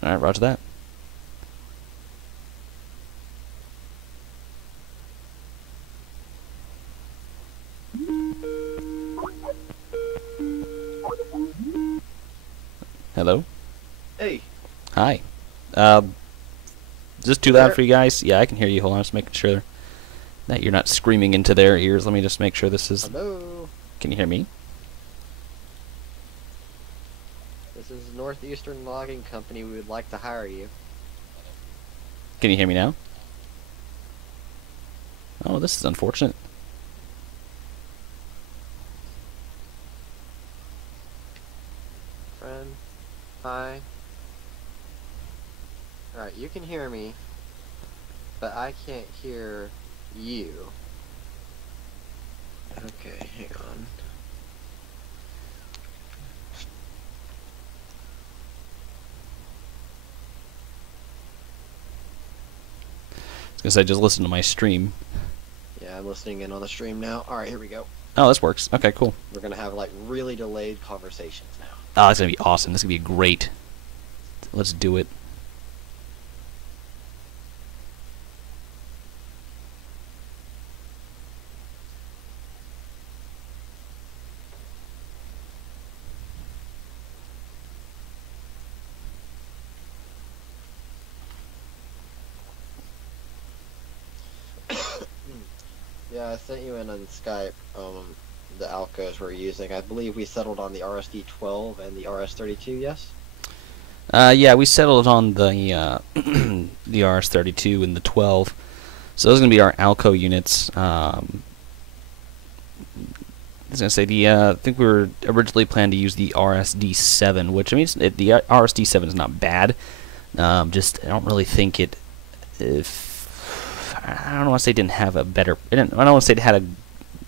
Alright, roger that. Hello? Hey. Hi. Is this too loud for you guys? Yeah, I can hear you. Hold on, just making sure that you're not screaming into their ears. Let me just make sure this is... Hello. Can you hear me? This is Northeastern Logging Company. We would like to hire you. Can you hear me now? Oh, this is unfortunate. Friend. Hi. Alright, you can hear me, but I can't hear you. Okay, hang on. Because I just listened to my stream. Yeah, I'm listening in on the stream now. Alright, here we go. Oh, this works. Okay, cool. We're gonna have like really delayed conversations now. Oh, that's gonna be awesome. This is gonna be great. Let's do it. Yeah, I sent you in on Skype, the Alcos we're using. I believe we settled on the RSD-12 and the RS-32, yes? Yeah, we settled on the the RS-32 and the 12. So those are gonna be our Alco units. was gonna say I think we were originally planned to use the RSD7, which I mean the RSD7 is not bad. Just I don't really think it. If I don't want to say it didn't have a better. I don't want to say it had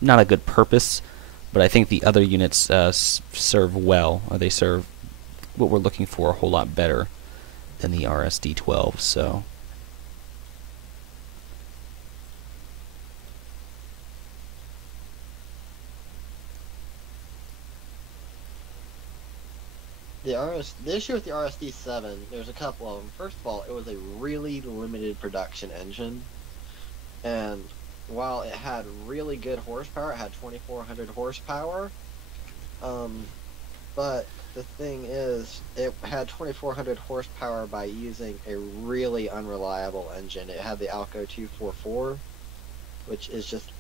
not a good purpose, but I think the other units serve well, or they serve what we're looking for a whole lot better than the RSD12. So. The issue with the RSD7, there's a couple of them. First of all, it was a really limited production engine, and while it had really good horsepower, it had 2,400 horsepower. But the thing is, it had 2,400 horsepower by using a really unreliable engine. It had the Alco 244, which is just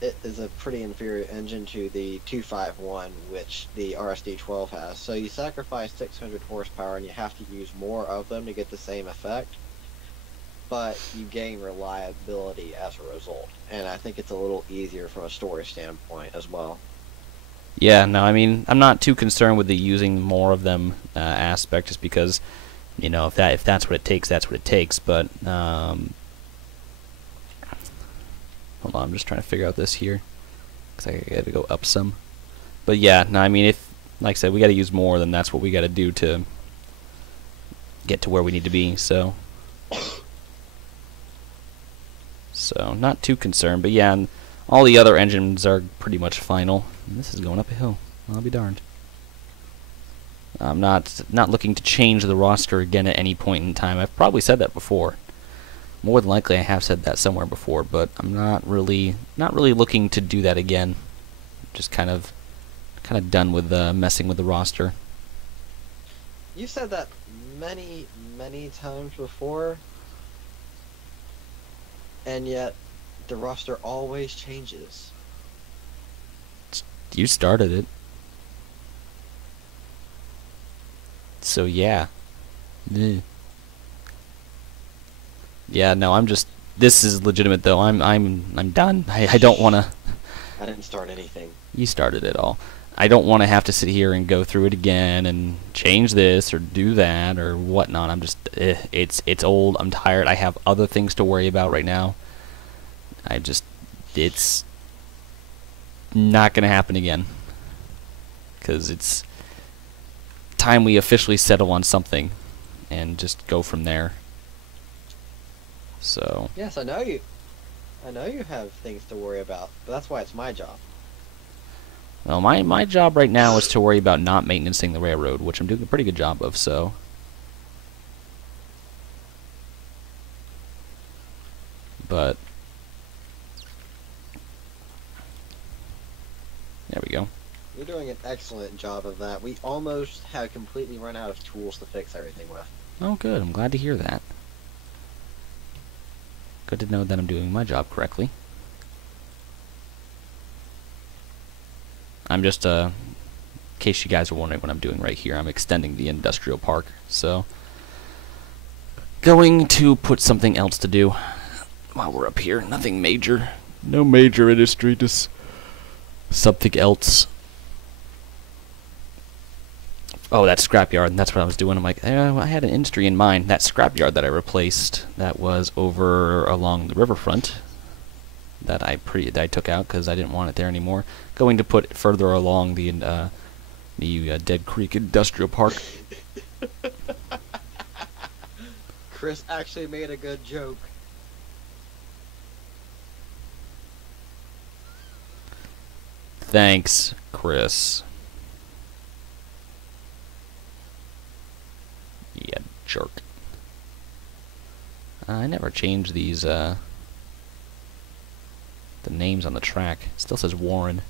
it is a pretty inferior engine to the 251, which the RSD12 has. So you sacrifice 600 horsepower and you have to use more of them to get the same effect, but you gain reliability as a result. And I think it's a little easier from a storage standpoint as well. Yeah, no, I mean, I'm not too concerned with the using more of them aspect, just because, you know, if that's what it takes, that's what it takes. But hold on, I'm just trying to figure out this here, because I got to go up some. But yeah, no, I mean, if, like I said, we got to use more, then that's what we got to do to get to where we need to be. So not too concerned. But yeah, and all the other engines are pretty much final. And this is going up a hill. I'll be darned. I'm not looking to change the roster again at any point in time. I've probably said that before. More than likely, I have said that somewhere before, but I'm not really looking to do that again. Just kind of done with messing with the roster. You said that many times before, and yet the roster always changes. You started it, so yeah. Yeah, no, I'm just. This is legitimate though. I'm done. I don't want to. I didn't start anything. You started it all. I don't want to have to sit here and go through it again and change this or do that or whatnot. I'm just. It's old. I'm tired. I have other things to worry about right now. It's not gonna happen again. 'Cause it's time we officially settle on something, and just go from there. So. Yes, I know you have things to worry about, but that's why it's my job. Well, my job right now is to worry about not maintaining the railroad, which I'm doing a pretty good job of, so. But. There we go. You're doing an excellent job of that. We almost have completely run out of tools to fix everything with. Oh, good. I'm glad to hear that. Good to know that I'm doing my job correctly. I'm just, in case you guys are wondering what I'm doing right here, I'm extending the industrial park. So, going to put something else to do while we're up here. Nothing major. No major industry, just something else. Oh, that scrapyard. That's what I was doing. I'm like, I had an industry in mind. That scrapyard that I replaced, that was over along the riverfront, that I took out because I didn't want it there anymore. Going to put it further along the Dead Creek Industrial Park. Chris actually made a good joke. Thanks, Chris. Yeah, jerk. I never changed these, the names on the track. It still says Warren.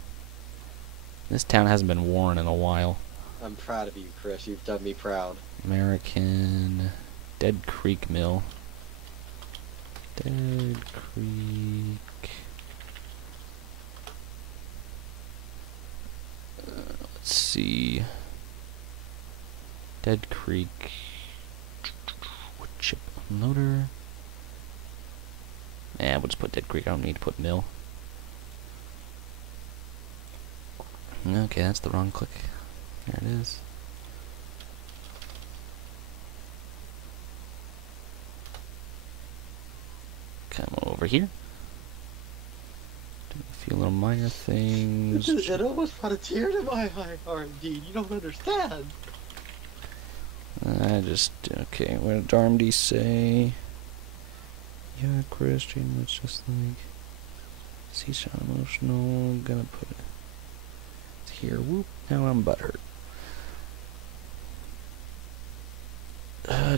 This town hasn't been Warren in a while. I'm proud of you, Chris. You've done me proud. American Dead Creek Mill. Dead Creek. Let's see. Dead Creek. Wood chip unloader. We'll just put Dead Creek. I don't need to put mill. Okay, that's the wrong click. There it is. Come over here. Do a few little minor things. It almost brought a tear to my eye, RMD. You don't understand. Okay, what did RMD say? Yeah, Christian, it's just like... See, sound emotional, gonna put it here, whoop, now I'm butthurt.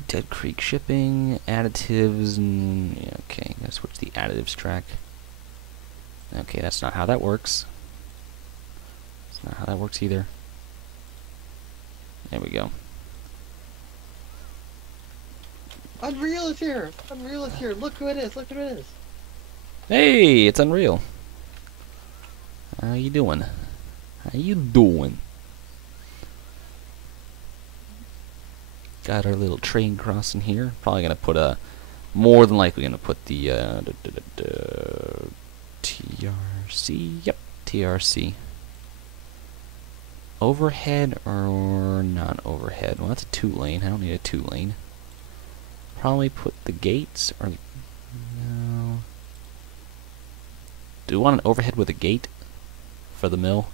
Dead Creek shipping, additives, and... Yeah, okay, gotta switch the additives track. Okay, that's not how that works. That's not how that works either. There we go. Unreal is here! Unreal is here! Look who it is! Look who it is! Hey, it's Unreal. How you doing? How you doing? Got our little train crossing here. Probably gonna put a... More than likely gonna put the TRC. Yep, TRC. Overhead or not overhead? Well, that's a 2-lane. I don't need a 2-lane. Probably put the gates or... No. Do we want an overhead with a gate for the mill?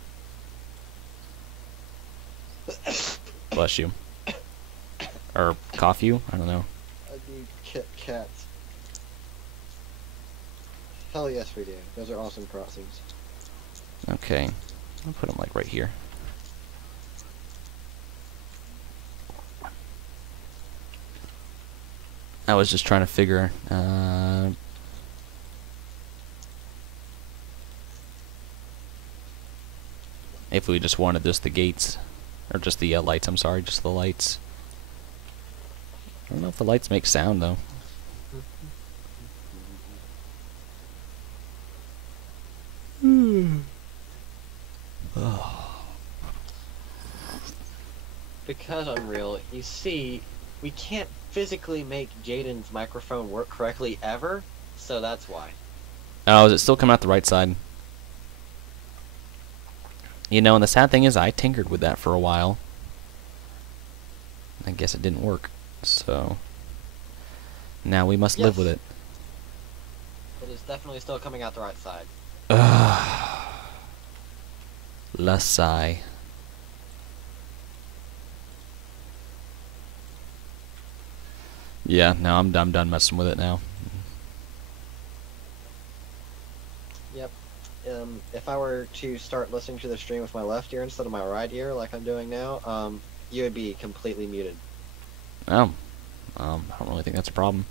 Bless you. Or cough you? I don't know. I need Kit Kats. Hell yes we do. Those are awesome crossings. Okay. I'll put them like right here. I was just trying to figure if we just wanted just the gates, or just the lights, I'm sorry, just the lights. I don't know if the lights make sound, though. Because Unreal, you see, we can't physically make Jaden's microphone work correctly ever, so that's why. Oh, is it still coming out the right side? You know, and the sad thing is, I tinkered with that for a while. I guess it didn't work, so... Now we must live with it. It is definitely still coming out the right side. La sigh. Yeah, no, I'm done messing with it now. Yep. If I were to start listening to the stream with my left ear instead of my right ear, like I'm doing now, you would be completely muted. Oh. I don't really think that's a problem.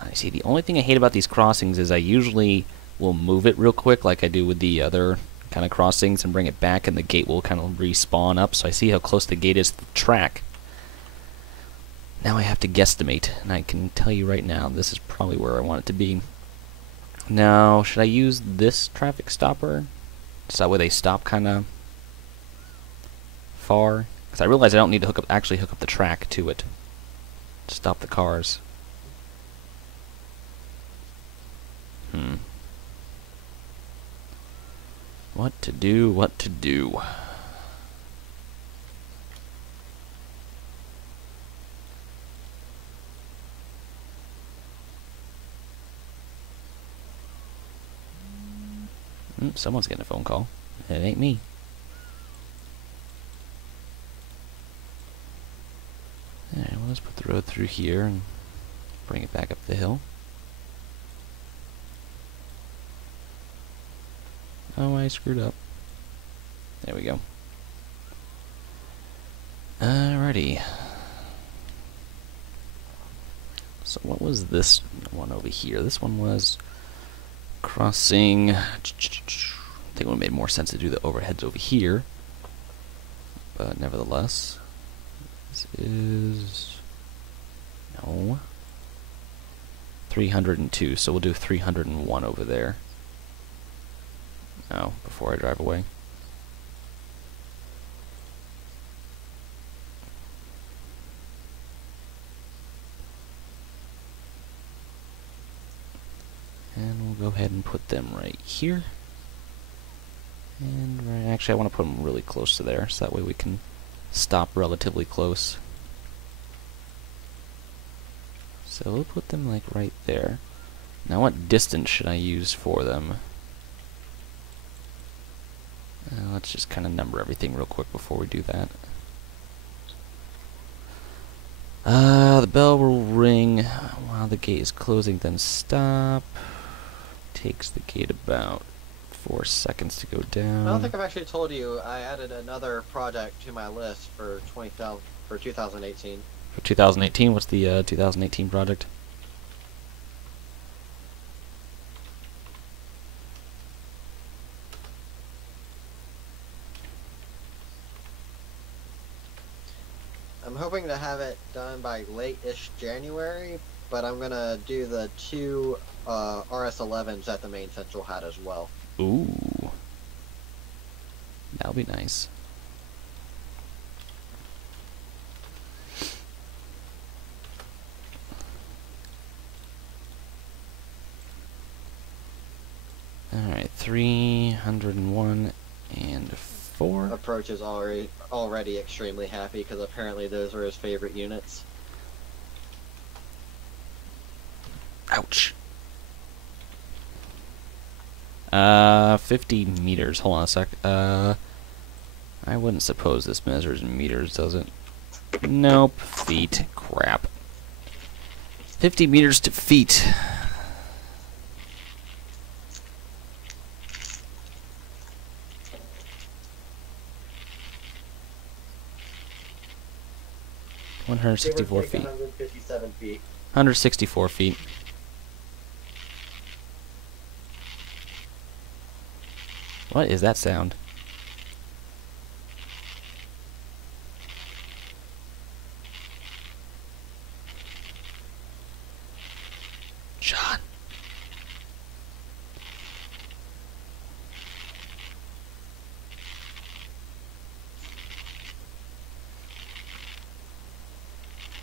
I see, the only thing I hate about these crossings is I usually will move it real quick like I do with the other kind of crossings and bring it back, and the gate will kind of respawn up, so I see how close the gate is to the track. Now I have to guesstimate, and I can tell you right now, this is probably where I want it to be. Now, should I use this traffic stopper? So that way they stop kind of far? Because I realize I don't need to actually hook up the track to it to stop the cars. What to do, what to do. Someone's getting a phone call. It ain't me. Alright, well, let's put the road through here and bring it back up the hill. Oh, I screwed up. There we go. Alrighty. So what was this one over here? This one was crossing... I think it would have made more sense to do the overheads over here. But nevertheless, this is... No. 302, so we'll do 301 over there. Oh, before I drive away. And we'll go ahead and put them right here. And actually, I want to put them really close to there, so that way we can stop relatively close. So we'll put them like right there. Now what distance should I use for them? Let's just kind of number everything real quick before we do that. The bell will ring while the gate is closing, then stop. Takes the gate about 4 seconds to go down. I don't think I've actually told you I added another project to my list for 2018. For 2018, what's the 2018 project? I'm hoping to have it done by late-ish January, but I'm gonna do the 2 RS11s that the main central had as well. Ooh. That'll be nice. Alright, 301 and 4. Approach is already extremely happy because apparently those are his favorite units. Ouch. 50 meters. Hold on a sec. I wouldn't suppose this measures in meters, does it? Nope. Feet. Crap. 50 meters to feet. $164 feet. 157 feet. 164 feet. What is that sound? John.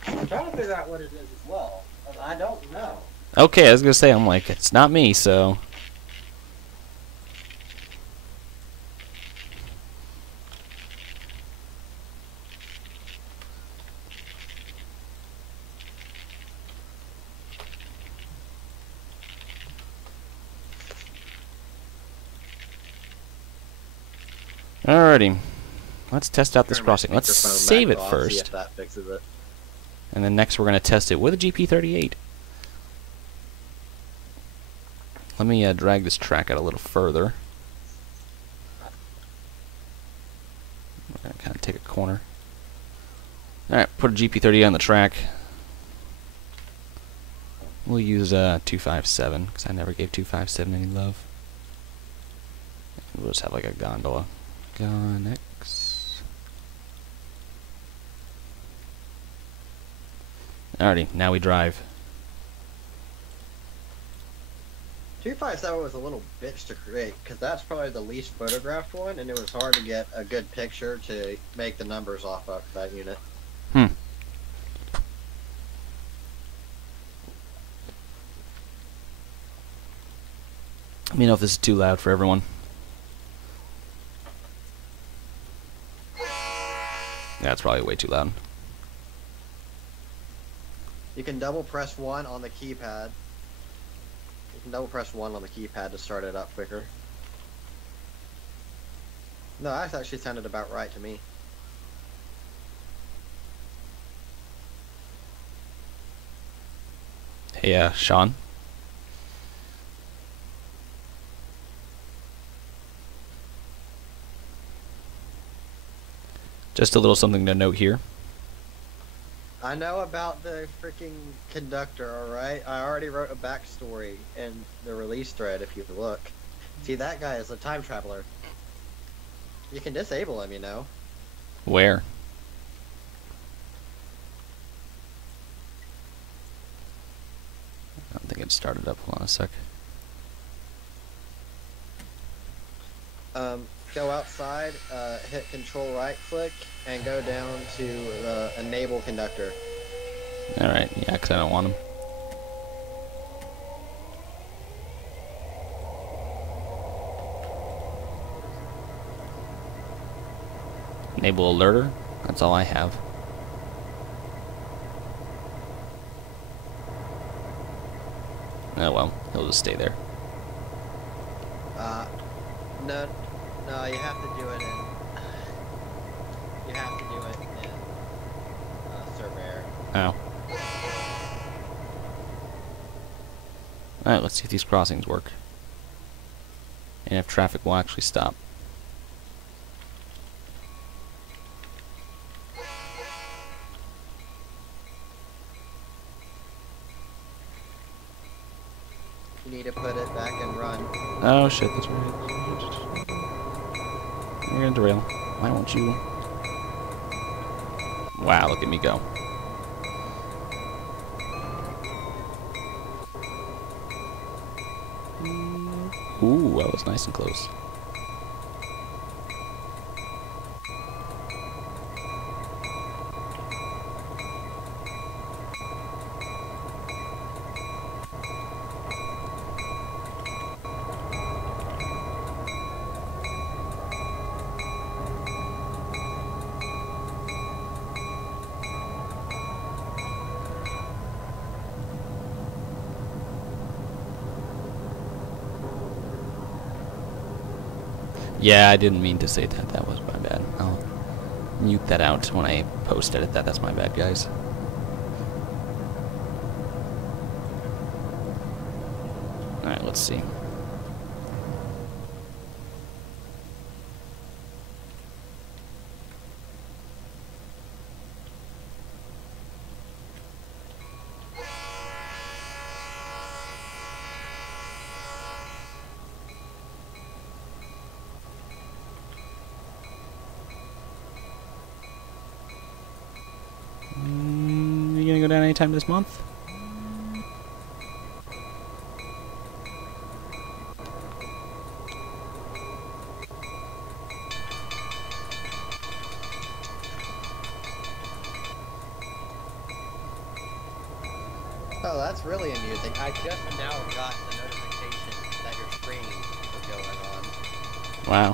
I'm trying to figure out what it is as well. I don't know. Okay, I was gonna say, I'm like, it's not me, so. Alrighty, let's test out this crossing. Let's save it See first, if that fixes it. and then next we're gonna test it with a GP38. Let me drag this track out a little further. We're gonna kind of take a corner. Alright, put a GP38 on the track. We'll use 257, because I never gave 257 any love. And we'll just have like a gondola. Connex. Alrighty, now we drive. 257 was a little bitch to create because that's probably the least photographed one, and it was hard to get a good picture to make the numbers off of that unit. Hmm. Let me know if this is too loud for everyone. Yeah, it's probably way too loud. You can double press 1 on the keypad. You can double press 1 on the keypad to start it up quicker. No, that actually sounded about right to me. Hey, Sean. Just a little something to note here. I know about the freaking conductor, alright? I already wrote a backstory in the release thread if you look. See, that guy is a time traveler. You can disable him, you know. Where? I don't think it started up. Hold on a sec. Go outside, hit control right click, and go down to enable conductor. Alright, yeah, because I don't want him. Enable alerter. That's all I have. Oh well, he'll just stay there. No, no, you have to do it in. You have to do it in Surveyor. Oh. Alright, let's see if these crossings work. And if traffic will actually stop. You need to put it back and run. Oh shit, that's right. We're gonna derail. Why don't you... Wow, look at me go. Ooh, that was nice and close. Yeah, I didn't mean to say that. That was my bad. I'll mute that out when I post-edit that. That's my bad, guys. Alright, let's see. You gonna go down anytime this month? Oh, that's really amusing. I just now got the notification that your stream was going on. Wow.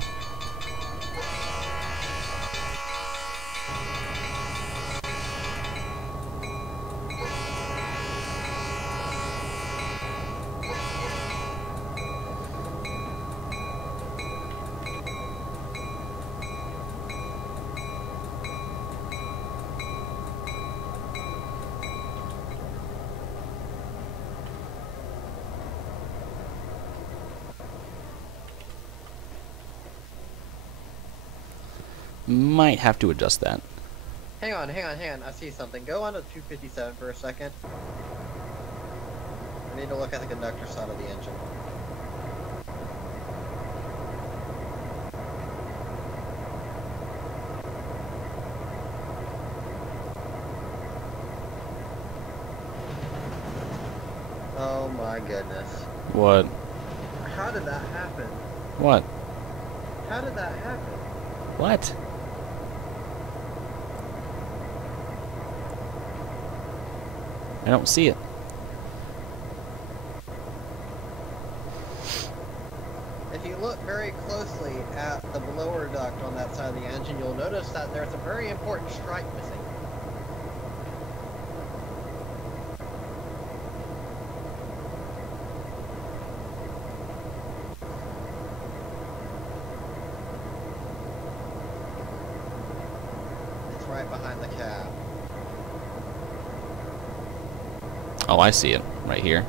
Might have to adjust that. Hang on. I see something. Go on to 257 for a second. I need to look at the conductor side of the engine. Oh my goodness. What? How did that happen? What? How did that happen? What? I don't see it. If you look very closely at the blower duct on that side of the engine, you'll notice that there's a very important stripe missing. It's right behind the cab. Oh, I see it. Right here.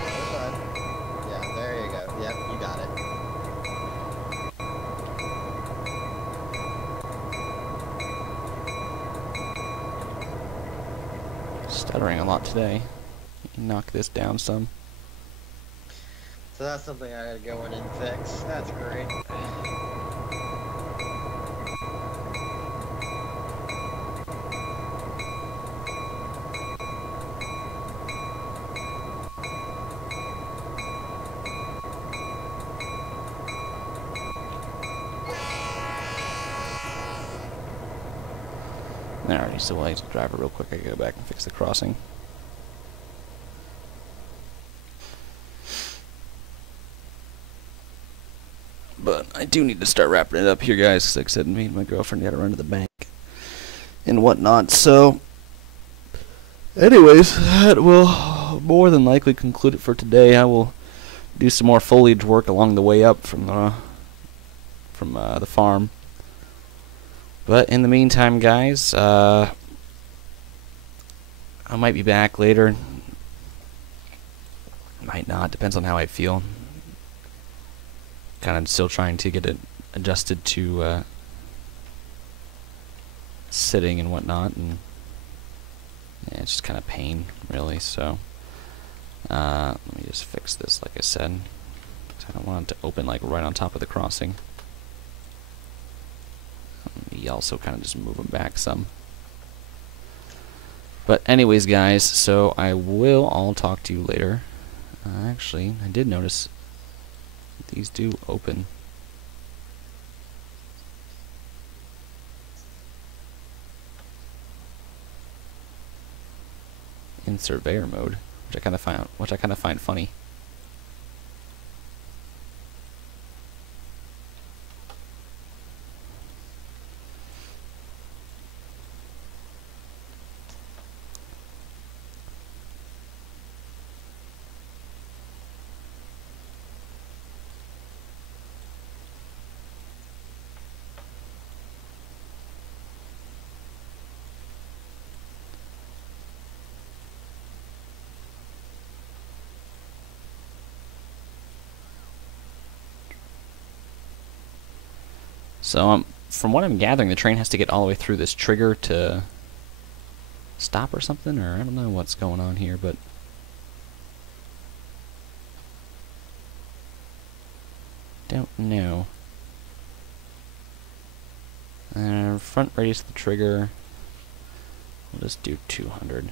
Other side. Yeah, there you go. Yep, you got it. Stuttering a lot today. Knock this down some. So that's something I gotta go in and fix. That's great. Alright, so while I drive it real quick, I go back and fix the crossing. But I do need to start wrapping it up here, guys, 'cause like I said, me and my girlfriend got to run to the bank and whatnot. So, anyways, that will more than likely conclude it for today. I will do some more foliage work along the way up from the farm. But in the meantime, guys, I might be back later. Might not. Depends on how I feel. Kind of still trying to get it adjusted to sitting and whatnot, and yeah, it's just kind of pain, really. So let me just fix this, like I said. I don't want it to open like right on top of the crossing. Let me also kind of just move them back some. But anyways, guys, so I will all talk to you later. Actually, I did notice these do open. In surveyor mode, which I kind of find funny. So from what I'm gathering, the train has to get all the way through this trigger to stop or something, or I don't know what's going on here, but don't know. Front radius of the trigger, we'll just do 200.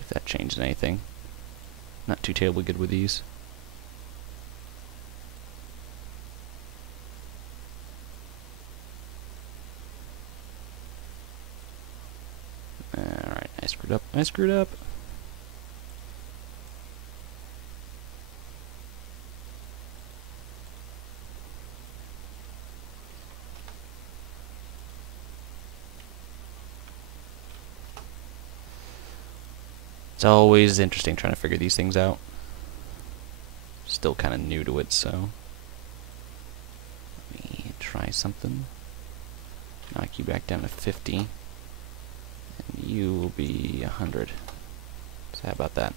If that changed anything. Not too terribly good with these. Alright, I screwed up. I screwed up. It's always interesting trying to figure these things out. Still kind of new to it, so let me try something. Knock you back down to 50, and you will be 100. So how about that?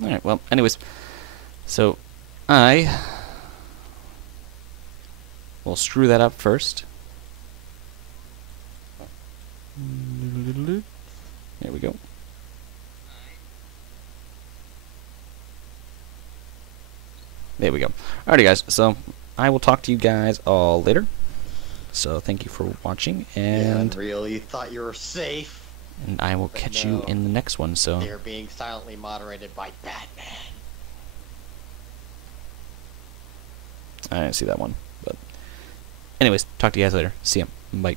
Alright, well, anyways, so I will screw that up first. There we go. There we go. Alrighty, guys, so I will talk to you guys all later. So thank you for watching, and yeah, really, you thought you were safe. And I will catch you in the next one, so... They're being silently moderated by Batman. I didn't see that one, but... Anyways, talk to you guys later. See ya. Bye.